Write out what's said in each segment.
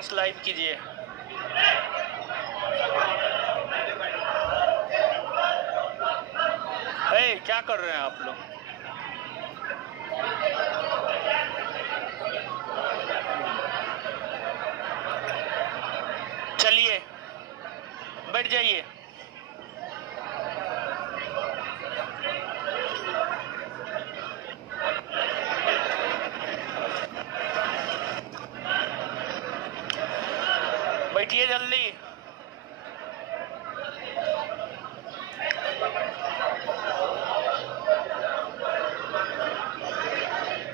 Class live कीजिए। हे, क्या कर रहे हैं आप लोग? चलिए बैठ जाइए। बैठिए जल्दी।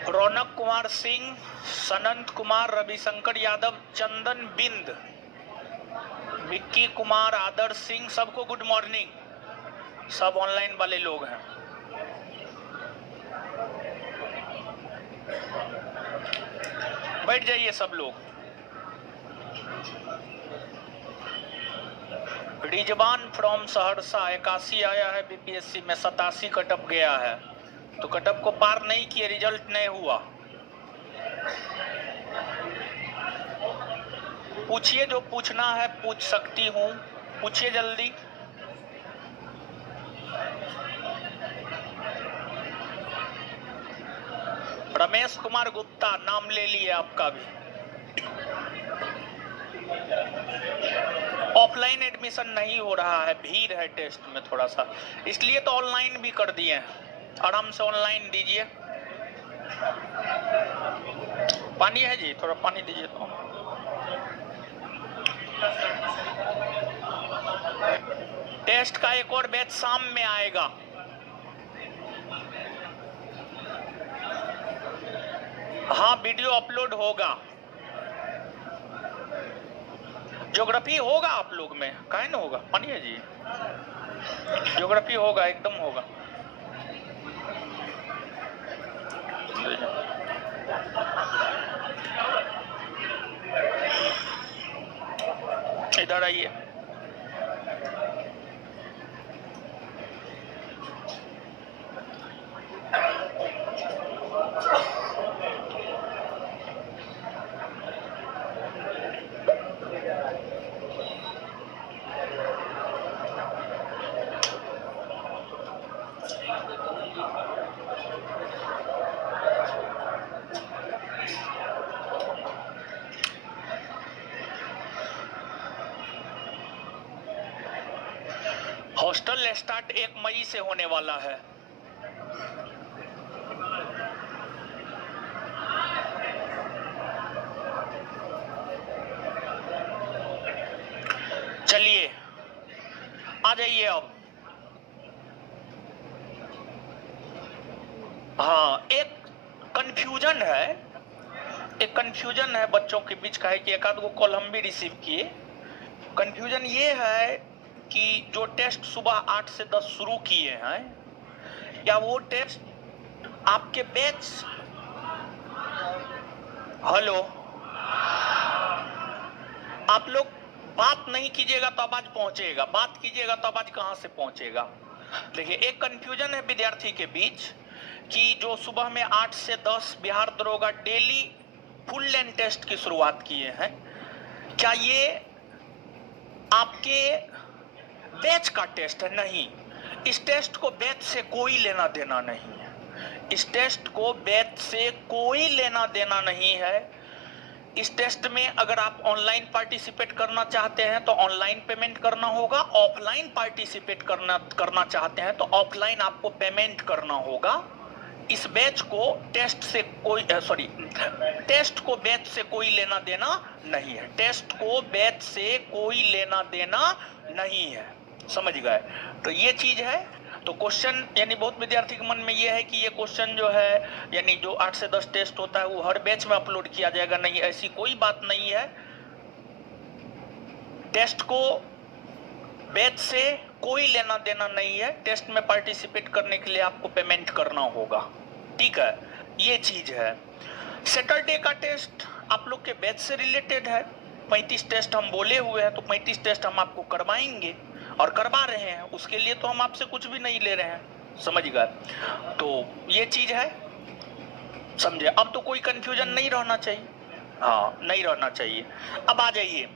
रौनक कुमार सिंह, सनंत कुमार, रविशंकर यादव, चंदन बिंद, विक्की कुमार, आदर्श सिंह, सबको गुड मॉर्निंग। सब ऑनलाइन वाले लोग हैं। बैठ जाइए सब लोग। रिजवान फ्रॉम सहरसा 81 आया है बीपीएससी में, 87 कटअप गया है। तो कटअप को पार नहीं किए, रिजल्ट नहीं हुआ। पूछिए, जो पूछना है पूछ सकती हूँ, पूछिए जल्दी। रमेश कुमार गुप्ता, नाम ले लिए आपका भी। ऑफलाइन एडमिशन नहीं हो रहा है, भीड़ है टेस्ट में थोड़ा सा, इसलिए तो ऑनलाइन भी कर दिए हैं। आराम से ऑनलाइन दीजिए। पानी है जी, थोड़ा पानी दीजिए तो। टेस्ट का एक और बैच शाम में आएगा। हाँ, वीडियो अपलोड होगा। ज्योग्राफी होगा आप लोग में, काहे ना होगा? पानी है जी, ज्योग्राफी होगा, एकदम होगा। इधर आइए। हॉस्टल स्टार्ट 1 मई से होने वाला है। चलिए आ जाइए अब। हाँ, एक कंफ्यूजन है बच्चों के बीच का है कि एक आध गो कॉल हम भी रिसीव किए। कंफ्यूजन ये है कि जो टेस्ट सुबह 8 से 10 शुरू किए हैं, क्या वो टेस्ट आपके बैच, हेलो, आप लोग बात नहीं कीजिएगा तो आवाज पहुंचेगा, बात कीजिएगा तो आवाज कहां से पहुंचेगा? देखिए, एक कंफ्यूजन है विद्यार्थी के बीच कि जो सुबह में 8 से 10 बिहार दरोगा डेली फुल लेंथ टेस्ट की शुरुआत किए हैं, क्या ये आपके बैच का टेस्ट है? नहीं, इस टेस्ट को बैच से कोई लेना देना नहीं है। इस टेस्ट को बैच से कोई लेना देना नहीं है। इस टेस्ट में अगर आप ऑनलाइन पार्टिसिपेट करना चाहते हैं तो ऑनलाइन पेमेंट करना होगा, ऑफलाइन पार्टिसिपेट करना चाहते हैं तो ऑफलाइन आपको पेमेंट करना होगा। इस बैच को टेस्ट को बैच से कोई लेना देना नहीं है। टेस्ट को बैच से कोई लेना देना नहीं है, समझ गए? तो ये चीज है। तो क्वेश्चन यानी बहुत विद्यार्थी के मन में ये है कि ये क्वेश्चन जो है यानी जो 8 से 10 टेस्ट होता है वो हर बैच में अपलोड किया जाएगा। नहीं, ऐसी कोई बात नहीं है। टेस्ट को बैच से कोई लेना देना नहीं है। टेस्ट में पार्टिसिपेट करने के लिए आपको पेमेंट करना होगा, ठीक है? ये चीज है। सैटरडे का टेस्ट आप लोग के बैच से रिलेटेड है। 35 टेस्ट हम बोले हुए हैं, तो 35 टेस्ट हम आपको करवाएंगे और करवा रहे हैं। उसके लिए तो हम आपसे कुछ भी नहीं ले रहे हैं, समझ गए? तो ये चीज है, समझे? अब तो कोई कंफ्यूजन नहीं रहना चाहिए। हाँ, नहीं रहना चाहिए। अब आ जाइए,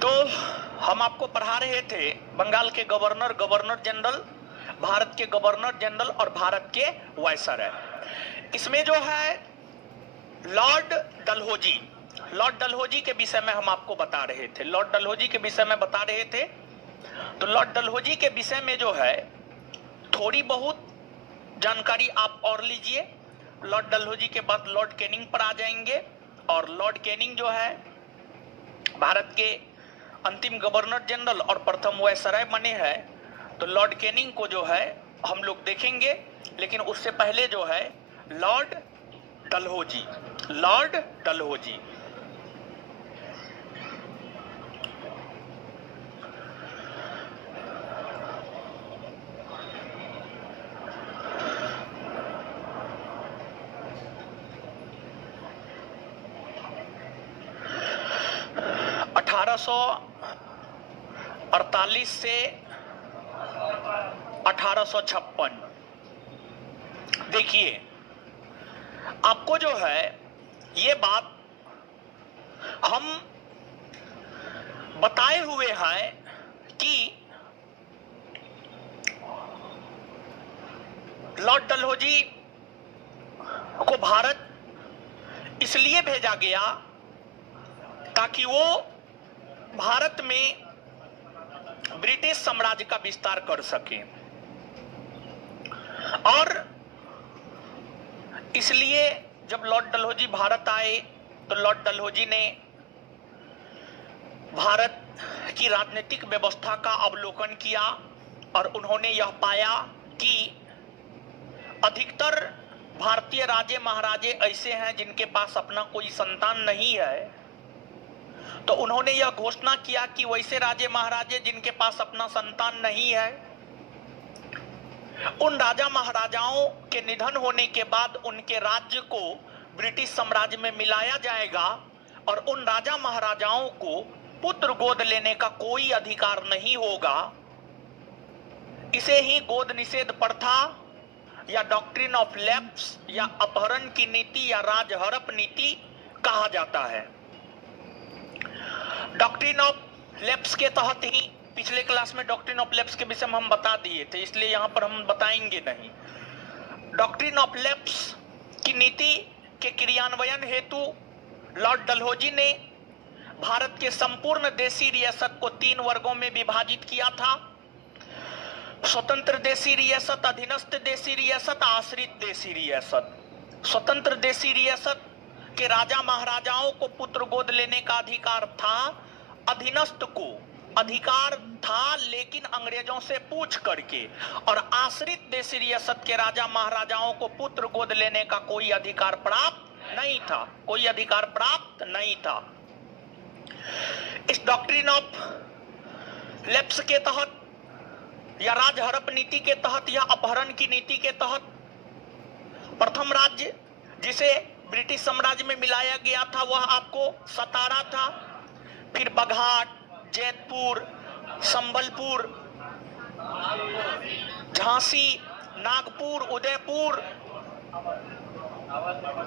तो हम आपको पढ़ा रहे थे बंगाल के गवर्नर, गवर्नर जनरल, भारत के गवर्नर जनरल और भारत के वायसराय। इसमें जो है लॉर्ड डलहौजी, लॉर्ड डलहौजी के विषय में हम आपको बता रहे थे, लॉर्ड डलहौजी के विषय में बता रहे थे। तो लॉर्ड डलहौजी के विषय में जो है थोड़ी बहुत जानकारी आप और लीजिए। लॉर्ड डलहौजी के बाद लॉर्ड कैनिंग पर आ जाएंगे, और लॉर्ड कैनिंग जो है भारत के अंतिम गवर्नर जनरल और प्रथम वायसराय बने हैं। तो लॉर्ड कैनिंग को जो है हम लोग देखेंगे, लेकिन उससे पहले जो है लॉर्ड डलहौजी, लॉर्ड डलहौजी। सौ 48 से 1856। देखिए, आपको जो है ये बात हम बताए हुए हैं कि लॉर्ड डलहौजी को भारत इसलिए भेजा गया ताकि वो भारत में ब्रिटिश साम्राज्य का विस्तार कर सके। और इसलिए जब लॉर्ड डलहौजी भारत आए तो लॉर्ड डलहौजी ने भारत की राजनीतिक व्यवस्था का अवलोकन किया और उन्होंने यह पाया कि अधिकतर भारतीय राजे महाराजे ऐसे हैं जिनके पास अपना कोई संतान नहीं है। तो उन्होंने यह घोषणा किया कि वैसे राजे महाराजे जिनके पास अपना संतान नहीं है, उन राजा महाराजाओं के निधन होने के बाद उनके राज्य को ब्रिटिश साम्राज्य में मिलाया जाएगा और उन राजा महाराजाओं को पुत्र गोद लेने का कोई अधिकार नहीं होगा। इसे ही गोद निषेध प्रथा या डॉक्ट्रिन ऑफ लैप्स या अपहरण की नीति या राजहड़प नीति कहा जाता है। डॉक्ट्रिन ऑफ लैप्स के तहत ही पिछले क्लास में डॉक्ट्रिन ऑफ लैप्स के विषय में हम बता दिए थे, इसलिए यहां पर हम बताएंगे नहीं। डॉक्ट्रिन ऑफ लैप्स की नीति के क्रियान्वयन हेतु लॉर्ड डलहौजी ने भारत के संपूर्ण देशी रियासत को 3 वर्गों में विभाजित किया था: स्वतंत्र देशी रियासत, अधीनस्थ देशी रियासत, आश्रित देशी रियासत। स्वतंत्र देशी रियासत के राजा महाराजाओं को पुत्र गोद लेने का अधिकार था, अधीनस्थ को अधिकार था लेकिन अंग्रेजों से पूछ करके, और आश्रित देशी रियासत के राजा महाराजाओं को पुत्र गोद लेने का कोई अधिकार प्राप्त नहीं था, कोई अधिकार प्राप्त नहीं था। इस डॉक्ट्रिन ऑफ लैप्स के तहत या राजहड़प नीति के तहत या अपहरण की नीति के तहत प्रथम राज्य जिसे ब्रिटिश साम्राज्य में मिलाया गया था वह आपको सतारा था, फिर बघाट, जैतपुर, संबलपुर, झांसी, नागपुर, उदयपुर,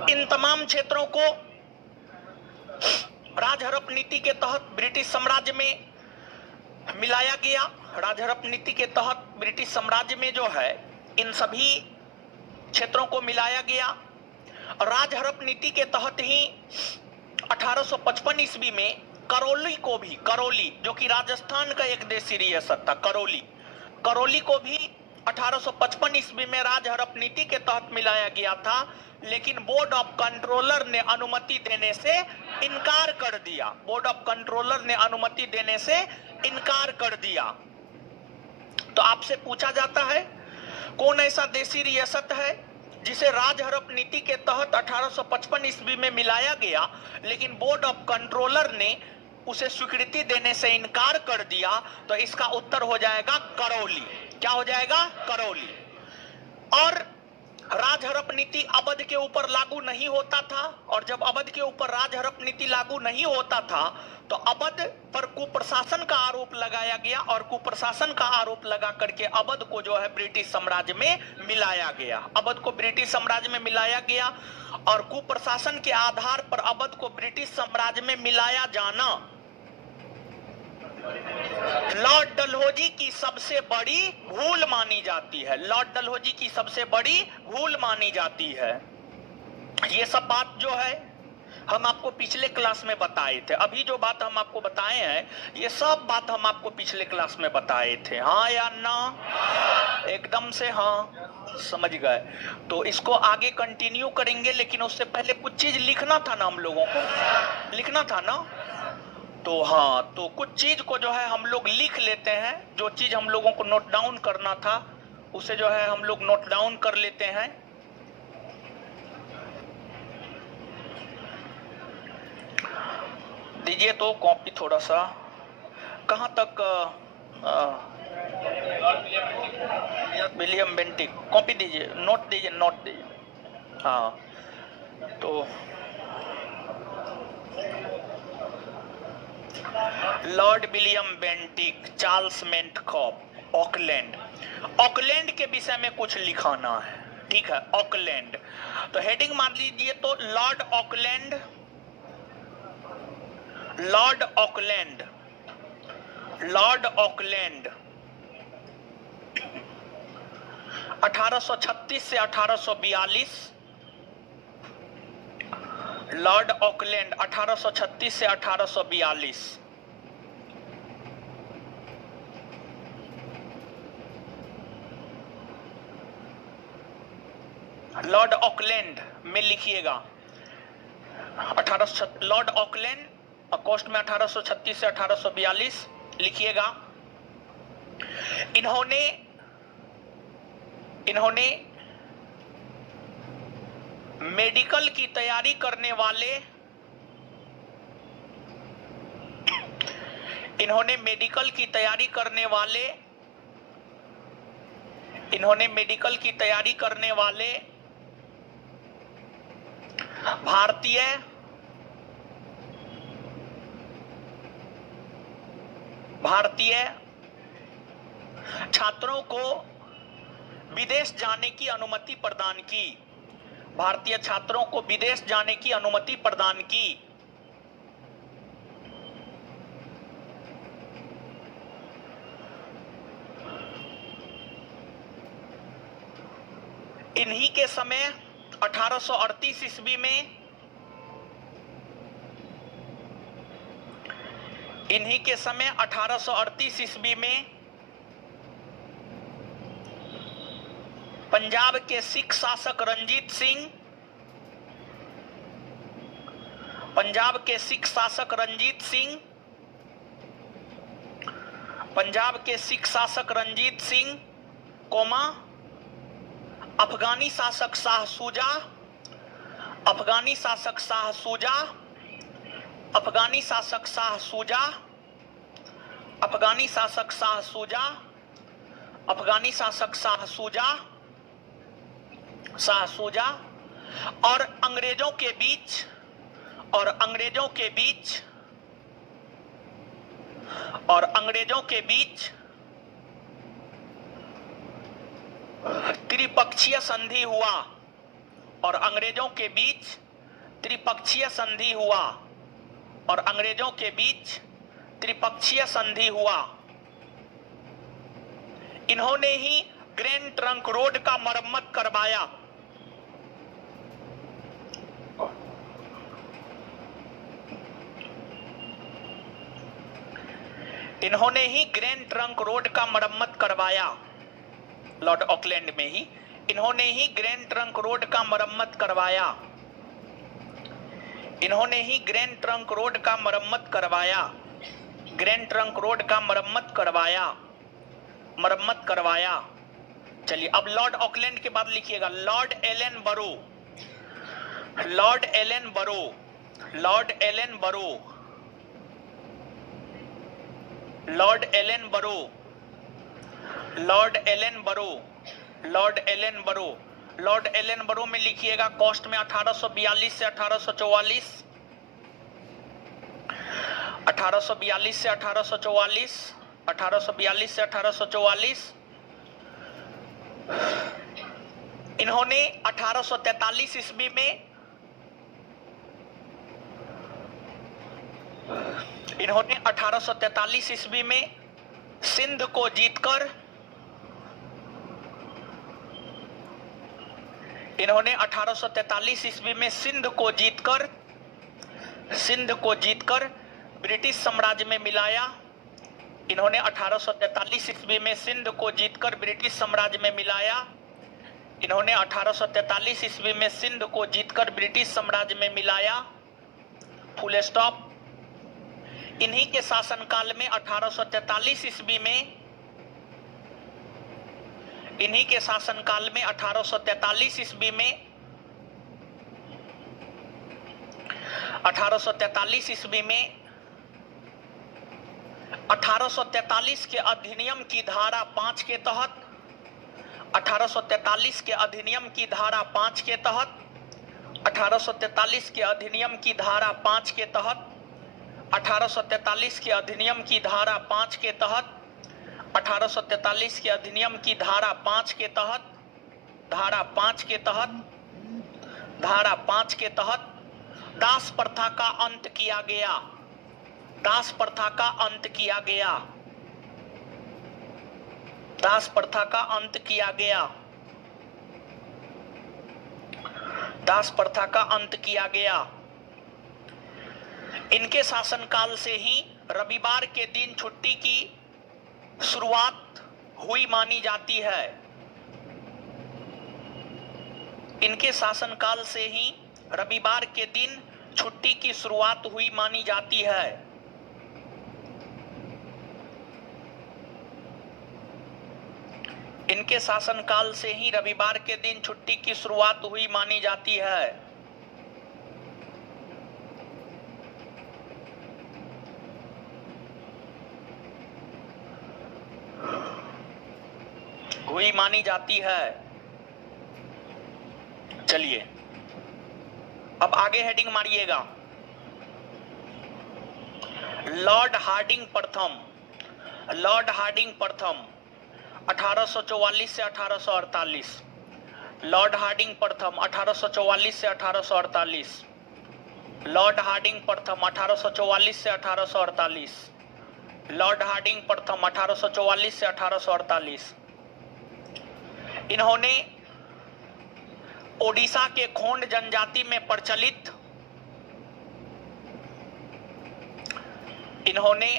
इन तमाम क्षेत्रों को राजहड़प नीति के तहत ब्रिटिश साम्राज्य में मिलाया गया। राजहड़प नीति के तहत ब्रिटिश साम्राज्य में जो है इन सभी क्षेत्रों को मिलाया गया। राजहड़प नीति के तहत ही 1855 ईस्वी में करौली को भी, करौली जो कि राजस्थान का एक देशी रियासत था, करौली को भी 1855 ईस्वी में राजहड़प नीति के तहत मिलाया गया था, लेकिन बोर्ड ऑफ कंट्रोलर ने अनुमति देने से इनकार कर दिया। बोर्ड ऑफ कंट्रोलर ने अनुमति देने से इनकार कर दिया। तो आपसे पूछा जाता है कौन ऐसा देशी रियासत है जिसे राजहड़प नीति के तहत 1855 ईस्वी में मिलाया गया लेकिन बोर्ड ऑफ कंट्रोलर ने उसे स्वीकृति देने से इनकार कर दिया? तो इसका उत्तर हो जाएगा करौली। क्या हो जाएगा? करौली। और राजहड़प नीति अवध के ऊपर लागू नहीं होता था, और जब अवध के ऊपर राजहड़प नीति लागू नहीं होता था तो अवध पर कुप्रशासन का आरोप लगाया गया और कुप्रशासन का आरोप लगा करके अवध को जो है ब्रिटिश साम्राज्य में मिलाया गया। अवध को ब्रिटिश साम्राज्य में मिलाया गया और कुप्रशासन के आधार पर अवध को ब्रिटिश साम्राज्य में मिलाया जाना लॉर्ड डलहौजी की सबसे बड़ी भूल मानी जाती है। लॉर्ड डलहौजी की सबसे बड़ी भूल मानी जाती है। ये सब बात जो है हम आपको पिछले क्लास में बताए थे। अभी जो बात हम आपको बताए हैं ये सब बात हम आपको पिछले क्लास में बताए थे। हाँ या ना? एकदम से हाँ, समझ गए। तो इसको आगे कंटिन्यू करेंगे, लेकिन उससे पहले कुछ चीज लिखना था ना, हम लोगों को लिखना था ना। तो हाँ, तो कुछ चीज को जो है हम लोग लिख लेते हैं। जो चीज हम लोगों को नोट डाउन करना था उसे जो है हम लोग नोट डाउन कर लेते हैं। दीजिए तो कॉपी थोड़ा सा, कहाँ तक विलियम बेंटिक, कॉपी दीजिए, नोट दीजिए, नोट दीजिए। हाँ, तो Lord William Bentinck, Charles Metcalfe, Auckland. Auckland के विषय में कुछ लिखाना है, ठीक है। ऑकलैंड, तो हेडिंग मान लीजिए तो Lord Auckland, Lord Auckland, Lord Auckland 1836 से 1842, लॉर्ड ऑकलैंड 1836 से 1842। लॉर्ड ऑकलैंड में लिखिएगा 18, लॉर्ड ऑकलैंड कोस्ट में 1836 से 1842 लिखिएगा। इन्होंने मेडिकल की तैयारी करने वाले, इन्होंने मेडिकल की तैयारी करने वाले, इन्होंने मेडिकल की तैयारी करने वाले भारतीय छात्रों को विदेश जाने की अनुमति प्रदान की। भारतीय छात्रों को विदेश जाने की अनुमति प्रदान की। इन्हीं के समय 1838 ईस्वी में, इन्हीं के समय 1838 ईस्वी में पंजाब के सिख शासक रंजीत सिंह, पंजाब के सिख शासक रंजीत सिंह, पंजाब के सिख शासक रंजीत सिंह कोमा अफगानी शासक शाह सूजा, अफगानी शासक शाह सूजा, अफगानी शासक शाह सूजा, अफगानी शासक शाह सूजा, अफगानी शासक शाह सूजा, शाह सूजा और अंग्रेजों के बीच, और अंग्रेजों के बीच, और अंग्रेजों के बीच त्रिपक्षीय संधि हुआ, और अंग्रेजों के बीच त्रिपक्षीय संधि हुआ, और अंग्रेजों के बीच त्रिपक्षीय संधि हुआ। इन्होंने ही ग्रैंड ट्रंक रोड का मरम्मत करवाया। इन्होंने ही ग्रैंड ट्रंक रोड का मरम्मत करवाया। लॉर्ड ऑकलैंड में ही इन्होंने ही ग्रैंड ट्रंक रोड का मरम्मत करवाया। इन्होंने ही ग्रैंड ट्रंक रोड का मरम्मत करवाया। ग्रैंड ट्रंक रोड का मरम्मत करवाया, मरम्मत करवाया। चलिए अब लॉर्ड ऑकलैंड के बाद लिखिएगा लॉर्ड एलन बरो, लॉर्ड एलन बरो, लॉर्ड एलन बरो, लॉर्ड एलन बरो, लॉर्ड एलन बरो, लॉर्ड एलन बरो, लॉर्ड एलन बरो में लिखिएगा कॉस्ट में 1842 से 1844, 1842 से 1844, 1842 से 1844। इन्होंने 1843 ईस्वी में इन्होंने 1843 ईस्वी में सिंध को जीतकर इन्होंने 1843 ईस्वी में सिंध को जीतकर ब्रिटिश साम्राज्य में मिलाया। इन्होंने 1843 ईस्वी में सिंध को जीतकर ब्रिटिश साम्राज्य में मिलाया। इन्होंने 1843 ईस्वी में सिंध को जीतकर ब्रिटिश साम्राज्य में मिलाया। Full stop. इन्हीं के शासनकाल में 1843 ईस्वी में इन्हीं के शासनकाल में 1843 ईस्वी में 1843 ईस्वी में 1843 के अधिनियम की धारा 5 के तहत 1843 के अधिनियम की धारा 5 के तहत 1843 के अधिनियम की धारा 5 के तहत 1843 के अधिनियम की धारा 5 के तहत 1843 के अधिनियम की धारा 5 के तहत धारा 5 के तहत दास प्रथा का अंत किया गया। दास प्रथा का अंत किया गया। दास प्रथा का अंत किया गया। दास प्रथा का अंत किया गया। इनके शासनकाल से ही रविवार के दिन छुट्टी की शुरुआत हुई मानी जाती है। इनके शासनकाल से ही रविवार के दिन छुट्टी की शुरुआत हुई मानी जाती है। इनके शासनकाल से ही रविवार के दिन छुट्टी की शुरुआत हुई मानी जाती है। हुई मानी जाती है। चलिए अब आगे हेडिंग मारिएगा। लॉर्ड हार्डिंग प्रथम 1844 से 1848। लॉर्ड हार्डिंग प्रथम 1844 से 1848। लॉर्ड हार्डिंग प्रथम 1844 से 1848। लॉर्ड हार्डिंग प्रथम 1844 से 1848। इन्होंने ओडिशा के खोंड जनजाति में प्रचलित इन्होंने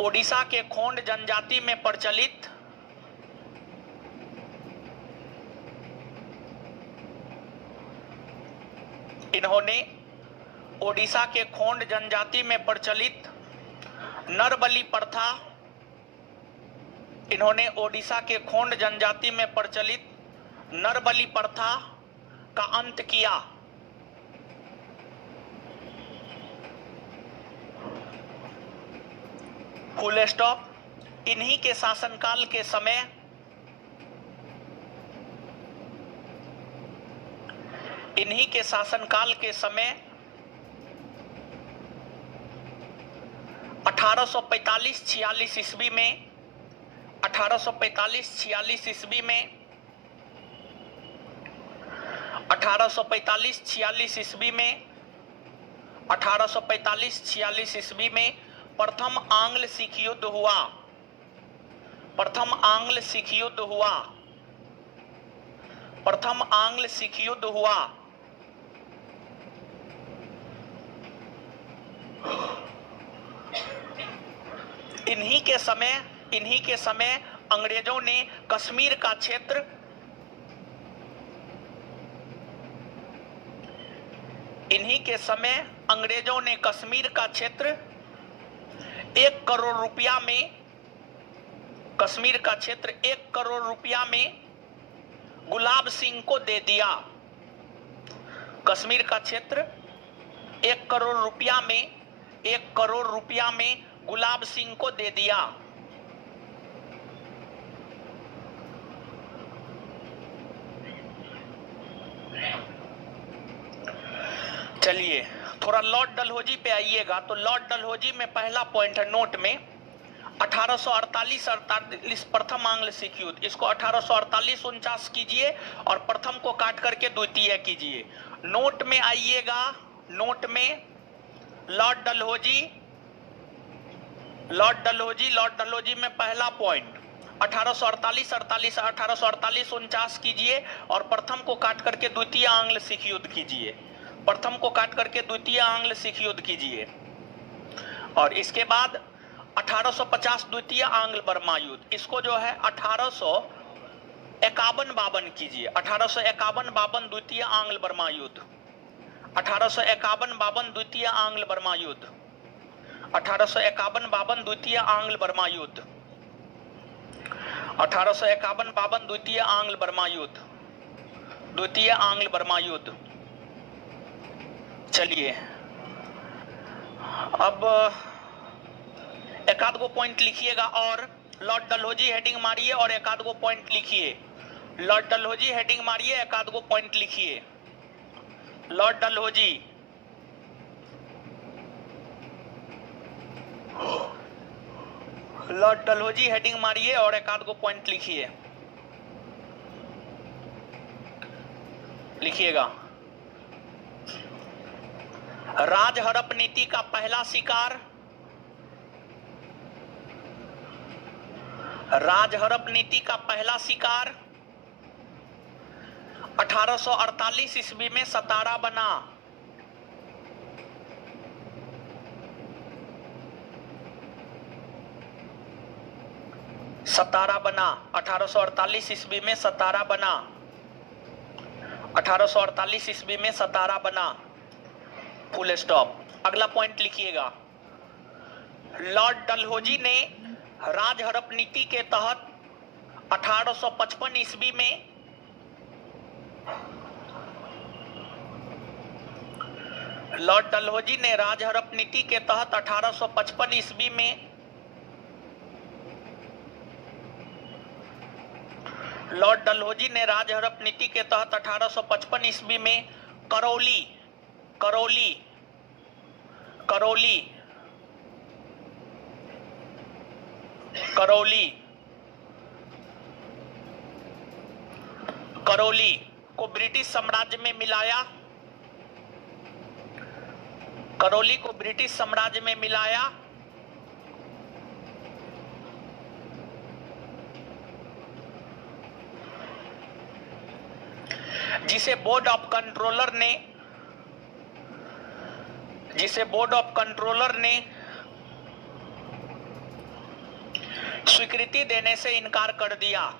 ओडिशा के खोंड जनजाति में प्रचलित इन्होंने ओडिशा के खोंड जनजाति में प्रचलित नरबलि प्रथा इन्होंने ओडिशा के खोंड जनजाति में प्रचलित नरबलि प्रथा का अंत किया। Full stop. इन्हीं के शासनकाल के समय इन्हीं के शासनकाल के समय 1845-46 ईस्वी में 1845-46 ईस्वी में 1845-46 ईस्वी में 1845-46 ईस्वी में प्रथम आंग्ल सिख युद्ध हुआ। प्रथम आंग्ल सिख युद्ध हुआ। प्रथम आंग्ल सिख युद्ध हुआ। इन्हीं के समय अंग्रेजों ने कश्मीर का क्षेत्र इन्हीं के समय अंग्रेजों ने कश्मीर का क्षेत्र 1 करोड़ रुपया में कश्मीर का क्षेत्र 1 करोड़ रुपया में गुलाब सिंह को दे दिया। कश्मीर का क्षेत्र 1 करोड़ रुपया में 1 करोड़ रुपया में गुलाब सिंह को दे दिया। चलिए थोड़ा लॉर्ड डलहौजी पे आइएगा तो लॉर्ड डलहौजी में पहला पॉइंट है नोट में 1848-48 प्रथम आंग्ल सिख युद्ध, इसको 1848-49 कीजिए और प्रथम को काट करके द्वितीय कीजिए। नोट में आइएगा, नोट में लॉर्ड डलहौजी में पहला पॉइंट 1848-49 कीजिए और प्रथम को काट करके द्वितीय आंग्ल सिख युद्ध कीजिए, प्रथम को काट करके द्वितीय आंग्ल सिख युद्ध कीजिए। और इसके बाद 1850 द्वितीय आंग्ल बर्मा युद्ध, इसको जो है 1851-52 कीजिए, 1851-52 द्वितीय आंग्ल बर्मा युद्ध, 1851-52 द्वितीय आंग्ल बर्मा युद्ध, 1851-52 द्वितीय आंग्ल बर्मा युद्ध, 1851-52 द्वितीय आंग्ल बर्मा युद्ध, द्वितीय आंग्ल बर्मा युद्ध। चलिए अब एक आध गो पॉइंट लिखिएगा और लॉर्ड डलहौजी हेडिंग मारिए और एक आध गो पॉइंट लिखिए। लॉर्ड डलहौजी हेडिंग मारिए, एक आध गो पॉइंट लिखिए। Lord Dalhousie, Lord Dalhousie heading मारिए और एक आध गो पॉइंट लिखिए, लिखिएगा। राज हड़प नीति का पहला शिकार, राज हड़प नीति का पहला शिकार 1848 ईस्वी में सतारा बना। सतारा बना, 1848 ईस्वी में सतारा बना, 1848 ईस्वी में सतारा बना, फुल स्टॉप। अगला पॉइंट लिखिएगा। लॉर्ड डलहौजी ने राज हड़प नीति के तहत 1855 ईस्वी में लॉर्ड डलहौजी ने राज हड़प नीति के तहत 1855 ईस्वी में लॉर्ड डलहौजी ने राज हड़प नीति के तहत 1855 ईस्वी में करौली करौली करौली करौली करौली को ब्रिटिश साम्राज्य में मिलाया, करौली को ब्रिटिश साम्राज्य में मिलाया। जिसे बोर्ड ऑफ कंट्रोलर ने स्वीकृति देने से इनकार कर दिया,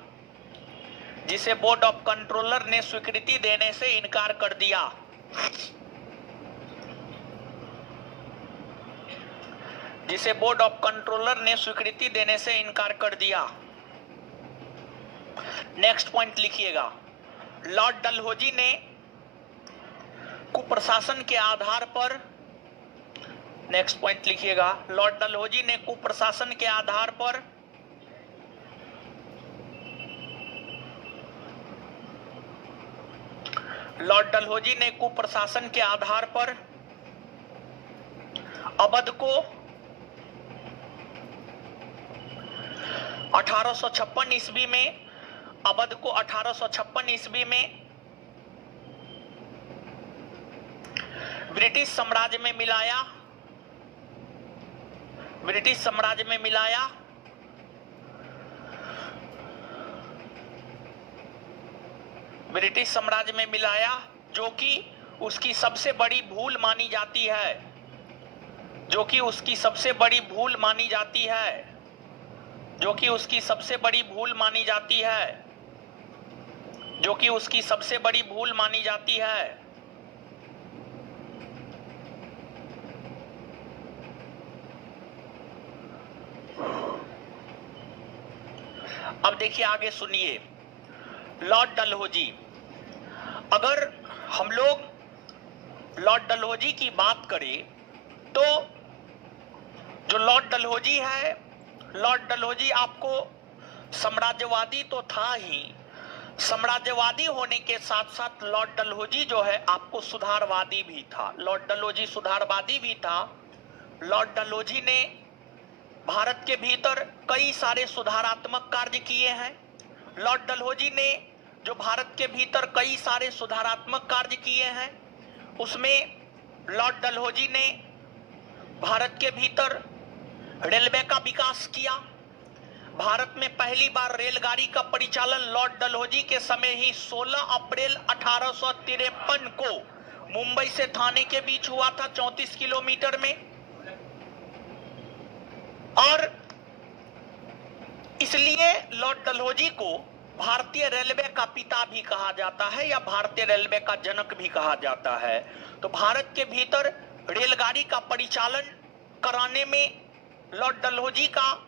जिसे बोर्ड ऑफ कंट्रोलर ने स्वीकृति देने से इनकार कर दिया। जिसे बोर्ड ऑफ कंट्रोलर ने स्वीकृति देने से इनकार कर दिया। नेक्स्ट पॉइंट लिखिएगा। लॉर्ड डलहौजी ने कुप्रशासन के आधार पर, नेक्स्ट पॉइंट लिखिएगा। लॉर्ड डलहौजी ने कुप्रशासन के आधार पर लॉर्ड डलहौजी ने कुप्रशासन के आधार पर अवध को 1856 ईस्वी में, अवध को 1856 ईस्वी में ब्रिटिश साम्राज्य में मिलाया, ब्रिटिश साम्राज्य में मिलाया। ब्रिटिश साम्राज्य में मिलाया, जो कि उसकी सबसे बड़ी भूल मानी जाती है, जो कि उसकी सबसे बड़ी भूल मानी जाती है, जो कि उसकी सबसे बड़ी भूल मानी जाती है, जो कि उसकी सबसे बड़ी भूल मानी जाती है। अब देखिए आगे सुनिए। लॉर्ड डलहौजी, अगर हम लोग लॉर्ड डलहौजी की बात करें तो जो लॉर्ड डलहौजी है, लॉर्ड डलहौजी आपको साम्राज्यवादी तो था ही, साम्राज्यवादी होने के साथ साथ लॉर्ड डलहौजी जो है आपको सुधारवादी भी था। लॉर्ड डलहौजी सुधारवादी भी था। लॉर्ड डलहौजी ने भारत के भीतर कई सारे सुधारात्मक कार्य किए हैं। लॉर्ड डलहौजी ने जो भारत के भीतर कई सारे सुधारात्मक कार्य किए हैं, उसमें लॉर्ड डलहौजी ने भारत के भीतर रेलवे का विकास किया। भारत में पहली बार रेलगाड़ी का परिचालन लॉर्ड डलहौजी के समय ही 16 अप्रैल 1853 को मुंबई से थाने के बीच हुआ था, 34 किलोमीटर में। और इसलिए लॉर्ड डलहौजी को भारतीय रेलवे का पिता भी कहा जाता है या भारतीय रेलवे का जनक भी कहा जाता है। तो भारत के भीतर रेलगाड़ी का परिचालन कराने में लॉर्ड डलहौजी का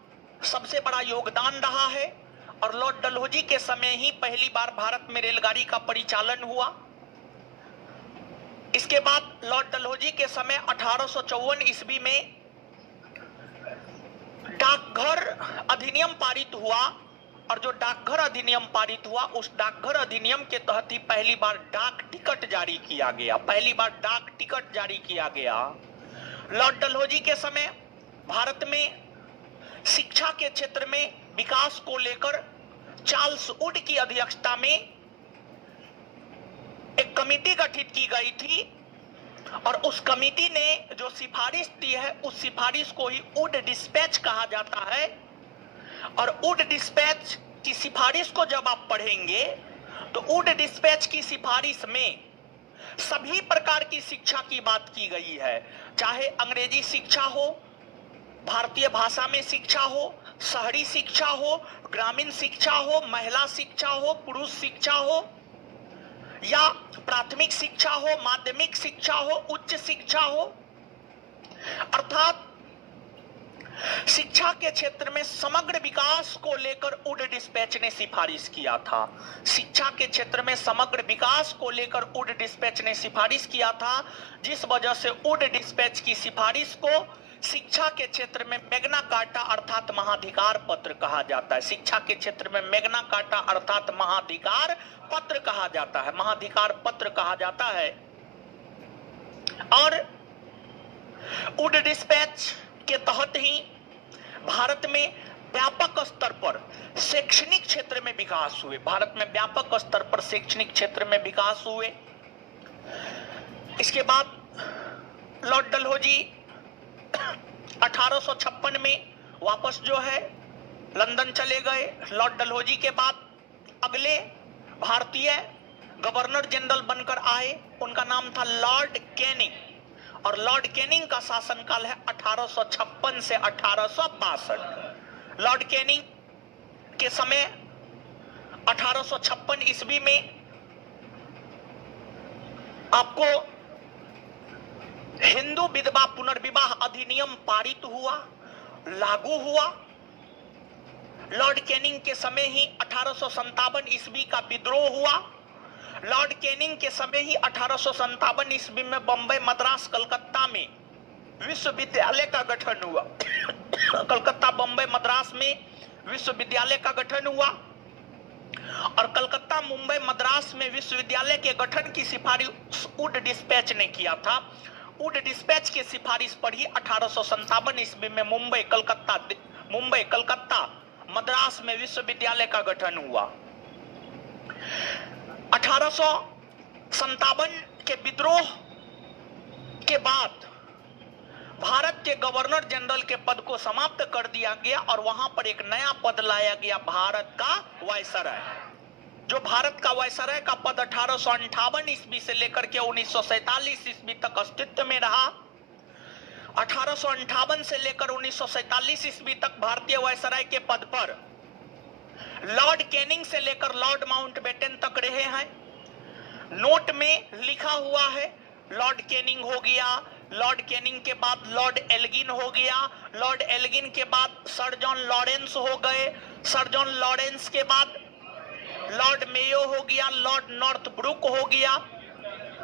सबसे बड़ा योगदान रहा है। और लॉर्ड डलहौजी के समय ही पहली बार भारत में रेलगाड़ी का परिचालन हुआ। इसके बाद लॉर्ड डलहौजी के समय 1854 ईस्वी में डाकघर अधिनियम पारित हुआ। और जो डाकघर अधिनियम पारित हुआ, उस डाकघर अधिनियम के तहत ही पहली बार डाक टिकट जारी किया गया। पहली बार डाक टिकट जारी किया गया। लॉर्ड डलहौजी के समय भारत में शिक्षा के क्षेत्र में विकास को लेकर चार्ल्स वुड की अध्यक्षता में एक कमेटी गठित की गई थी। और उस कमेटी ने जो सिफारिश दी है, उस सिफारिश को ही वुड डिस्पैच कहा जाता है। और वुड डिस्पैच की सिफारिश को जब आप पढ़ेंगे तो वुड डिस्पैच की सिफारिश में सभी प्रकार की शिक्षा की बात की गई है। चाहे अंग्रेजी शिक्षा हो, भारतीय भाषा में शिक्षा हो, शहरी शिक्षा हो, ग्रामीण शिक्षा हो, महिला शिक्षा हो, पुरुष शिक्षा हो, या प्राथमिक शिक्षा हो, माध्यमिक शिक्षा हो, उच्च शिक्षा हो। अर्थात शिक्षा के क्षेत्र में समग्र विकास को लेकर वुड डिस्पैच ने सिफारिश किया था। शिक्षा के क्षेत्र में समग्र विकास को लेकर वुड डिस्पैच ने सिफारिश किया था, जिस वजह से वुड डिस्पैच की सिफारिश को शिक्षा के क्षेत्र में मैग्ना कार्टा अर्थात महाधिकार पत्र कहा जाता है। शिक्षा के क्षेत्र में मैग्ना कार्टा अर्थात महाधिकार पत्र कहा जाता है, महाधिकार पत्र कहा जाता है। और वुड डिस्पैच के तहत ही भारत में व्यापक स्तर पर शैक्षणिक क्षेत्र में विकास हुए। भारत में व्यापक स्तर पर शैक्षणिक क्षेत्र में विकास हुए। इसके बाद लॉर्ड डलहौजी 1856 में वापस जो है लंदन चले गए। लॉर्ड डलहौजी के बाद अगले भारतीय गवर्नर जनरल बनकर आए, उनका नाम था लॉर्ड कैनिंग। और लॉर्ड कैनिंग का शासनकाल है 1856 से 1862। लॉर्ड कैनिंग के समय 1856 ईस्वी में आपको हिंदू विधवा पुनर्विवाह अधिनियम पारित हुआ, लागू हुआ। लॉर्ड कैनिंग के समय ही 1857 ईस्वी का विद्रोह हुआ। लॉर्ड कैनिंग के समय ही 1857 ईस्वी में बंबई, मद्रास, कलकत्ता में विश्वविद्यालय का गठन हुआ। कलकत्ता, बंबई, मद्रास में विश्वविद्यालय का गठन हुआ। और कलकत्ता, मुंबई, मद्रास में विश्वविद्यालय के गठन की सिफारिश वुड डिस्पैच ने किया था। वुड डिस्पैच की सिफारिश पर ही 1857 ईस्वी में मुंबई, कलकत्ता, मद्रास में विश्वविद्यालय का गठन हुआ। 1857 के विद्रोह के बाद भारत के गवर्नर जनरल के पद को समाप्त कर दिया गया और वहां पर एक नया पद लाया गया, भारत का वायसराय। जो भारत का वायसराय का पद 1858 ईस्वी से लेकर के 1947 ईस्वी तक अस्तित्व में रहा। 1858 से लेकर 1947 ईस्वी तक भारतीय वायसराय के पद पर लॉर्ड कैनिंग से लेकर लॉर्ड माउंटबेटन तक रहे हैं। नोट में लिखा हुआ है लॉर्ड कैनिंग हो गया, लॉर्ड कैनिंग के बाद लॉर्ड एल्गिन हो गया, लॉर्ड एल्गिन के बाद सर जॉन लॉरेंस हो गए, सर जॉन लॉरेंस के बाद लॉर्ड मेयो हो गया, लॉर्ड नॉर्थब्रुक हो गया,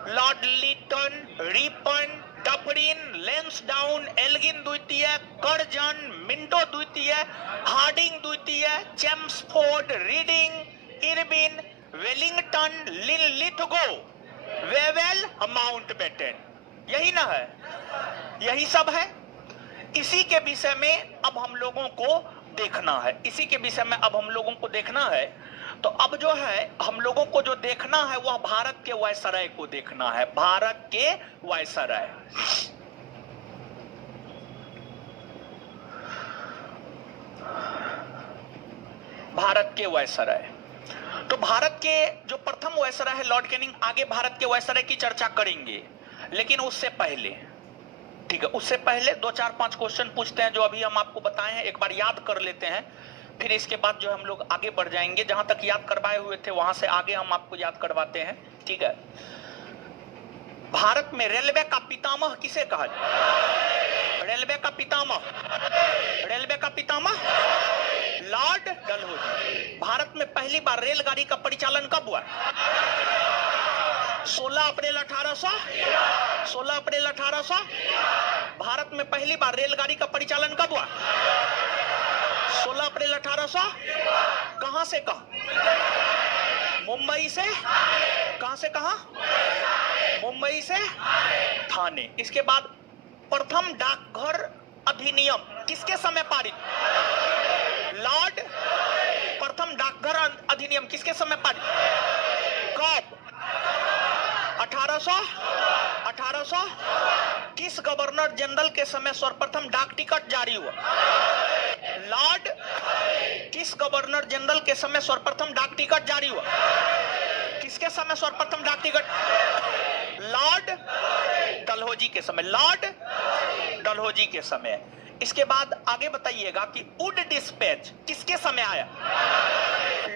Lord Lytton, Ripon, Dufferin, Lansdowne, Elgin द्वितीय, कर्जन, मिंटो द्वितीय, हार्डिंग द्वितीय, Chelmsford, Reading, Irwin, Willingdon, Linlithgow, Wavell, Mountbatten, यही ना है, यही सब है। इसी के विषय में अब हम लोगों को देखना है, इसी के विषय में अब हम लोगों को देखना है। तो अब जो है हम लोगों को जो देखना है वह भारत के वायसराय को देखना है, भारत के वायसराय। भारत के वायसराय, तो भारत के जो प्रथम वायसराय है लॉर्ड कैनिंग, आगे भारत के वायसराय की चर्चा करेंगे, लेकिन उससे पहले, ठीक है, उससे पहले 2-4-5 क्वेश्चन पूछते हैं जो अभी हम आपको बताए हैं, एक बार याद कर लेते हैं, फिर इसके बाद जो हम लोग आगे बढ़ जाएंगे। जहां तक याद करवाए हुए थे वहां से आगे हम आपको याद करवाते हैं, ठीक है। भारत में रेलवे का पितामह किसे कहा जाए? रेलवे का पितामह, रेलवे का पितामह लॉर्ड डलहौजी। भारत में पहली बार रेलगाड़ी का परिचालन कब हुआ? 16 अप्रैल 1800। भारत में पहली बार रेलगाड़ी का परिचालन कब हुआ? 16 अप्रैल 1800। कहां से कहां? मुंबई से। कहां से कहां? मुंबई से थाने। इसके बाद प्रथम डाकघर अधिनियम किसके समय पारित? लॉर्ड। प्रथम डाकघर अधिनियम किसके समय पारित? कब? 1800। किस गवर्नर जनरल के समय सर्वप्रथम डाक टिकट जारी हुआ? लॉर्ड। किस गवर्नर जनरल के समय सर्वप्रथम डाक टिकट जारी हुआ? किसके समय सर्वप्रथम डाक टिकट? लॉर्ड डलहौजी के समय, लॉर्ड डलहौजी के समय। इसके बाद आगे बताइएगा कि वुड डिस्पैच किसके समय आया?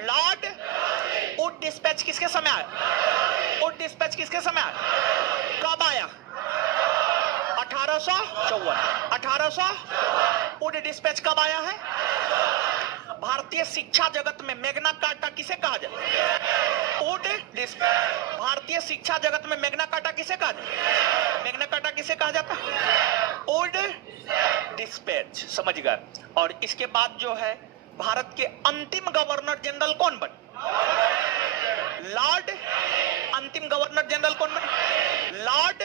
लॉर्ड। वुड डिस्पैच किसके समय आया? वुड डिस्पैच किसके समय आया? कब आया? 1854। 1800। वुड डिस्पैच कब आया है? भारतीय शिक्षा जगत में मैग्ना कार्टा किसे कहा जाए? Wood dispatch. भारतीय शिक्षा जगत में मैग्ना कार्टा किसे कहा जाए? मैग्ना कार्टा किसे कहा जाता है? वुड डिस्पैच, समझ गए। और इसके बाद जो है भारत के अंतिम गवर्नर जनरल कौन बने? लॉर्ड। अंतिम गवर्नर जनरल कौन बने? Lord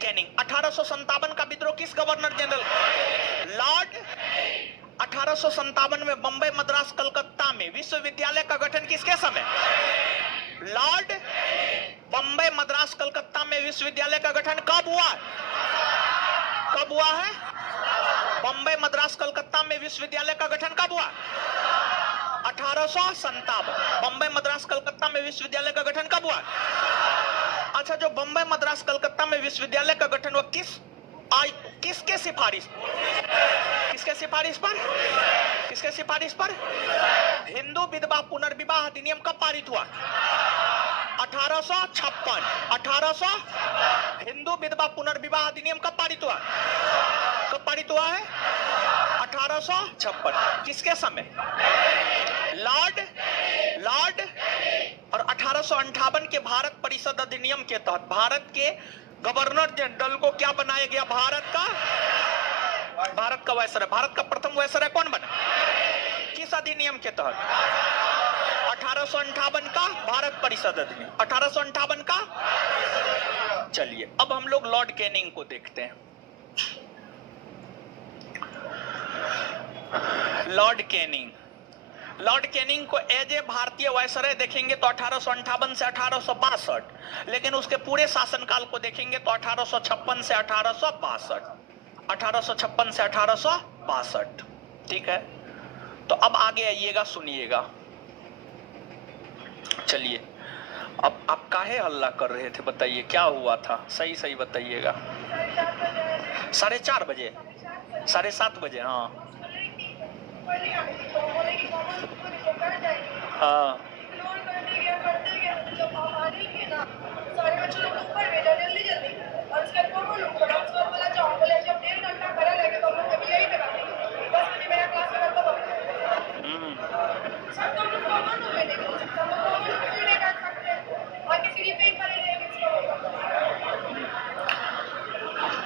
Canning. 1857 का विद्रोह किस गवर्नर जनरल? लॉर्ड। 1857 में बंबई, मद्रास, कलकत्ता में विश्वविद्यालय का गठन किसके समय? लॉर्ड। बंबई, मद्रास, कलकत्ता में विश्वविद्यालय का गठन कब हुआ? कब हुआ है? बंबई, मद्रास, कलकत्ता में विश्वविद्यालय का गठन कब हुआ? 1857। बंबई, मद्रास, कलकत्ता में विश्वविद्यालय का गठन कब हुआ? अच्छा, जो बंबई, मद्रास, कलकत्ता में विश्वविद्यालय का गठन हुआ किसके सिफारिश? किसके सिफारिश पर? किसके सिफारिश पर? हिंदू विधवा पुनर्विवाह अधिनियम कब पारित हुआ? 1856। 1800। हिंदू विधवा पुनर्विवाह अधिनियम कब पारित हुआ? कब पारित हुआ है? 1856। किसके समय? लॉर्ड। लॉर्ड। और 1858 के भारत परिषद अधिनियम के तहत भारत के गवर्नर जनरल को क्या बनाया गया? भारत का वायसराय। भारत का प्रथम वायसराय कौन बना? किस अधिनियम के तहत? 1858 का भारत परिषद अधिनियम। 1858 का। चलिए अब हम लोग लॉर्ड कैनिंग को देखते हैं। लॉर्ड कैनिंग, लॉर्ड कैनिंग को एज ए भारतीय वायसराय देखेंगे तो 1858 से 1862, लेकिन उसके पूरे शासनकाल को देखेंगे तो 1856 से 1862। 1856 से 1862, ठीक है। तो अब आगे आइएगा, सुनिएगा। चलिए, अब आप काहे हल्ला कर रहे थे? बताइए क्या हुआ था, सही सही बताइएगा। 4:30 बजे, 7:30 बजे। हाँ हाँ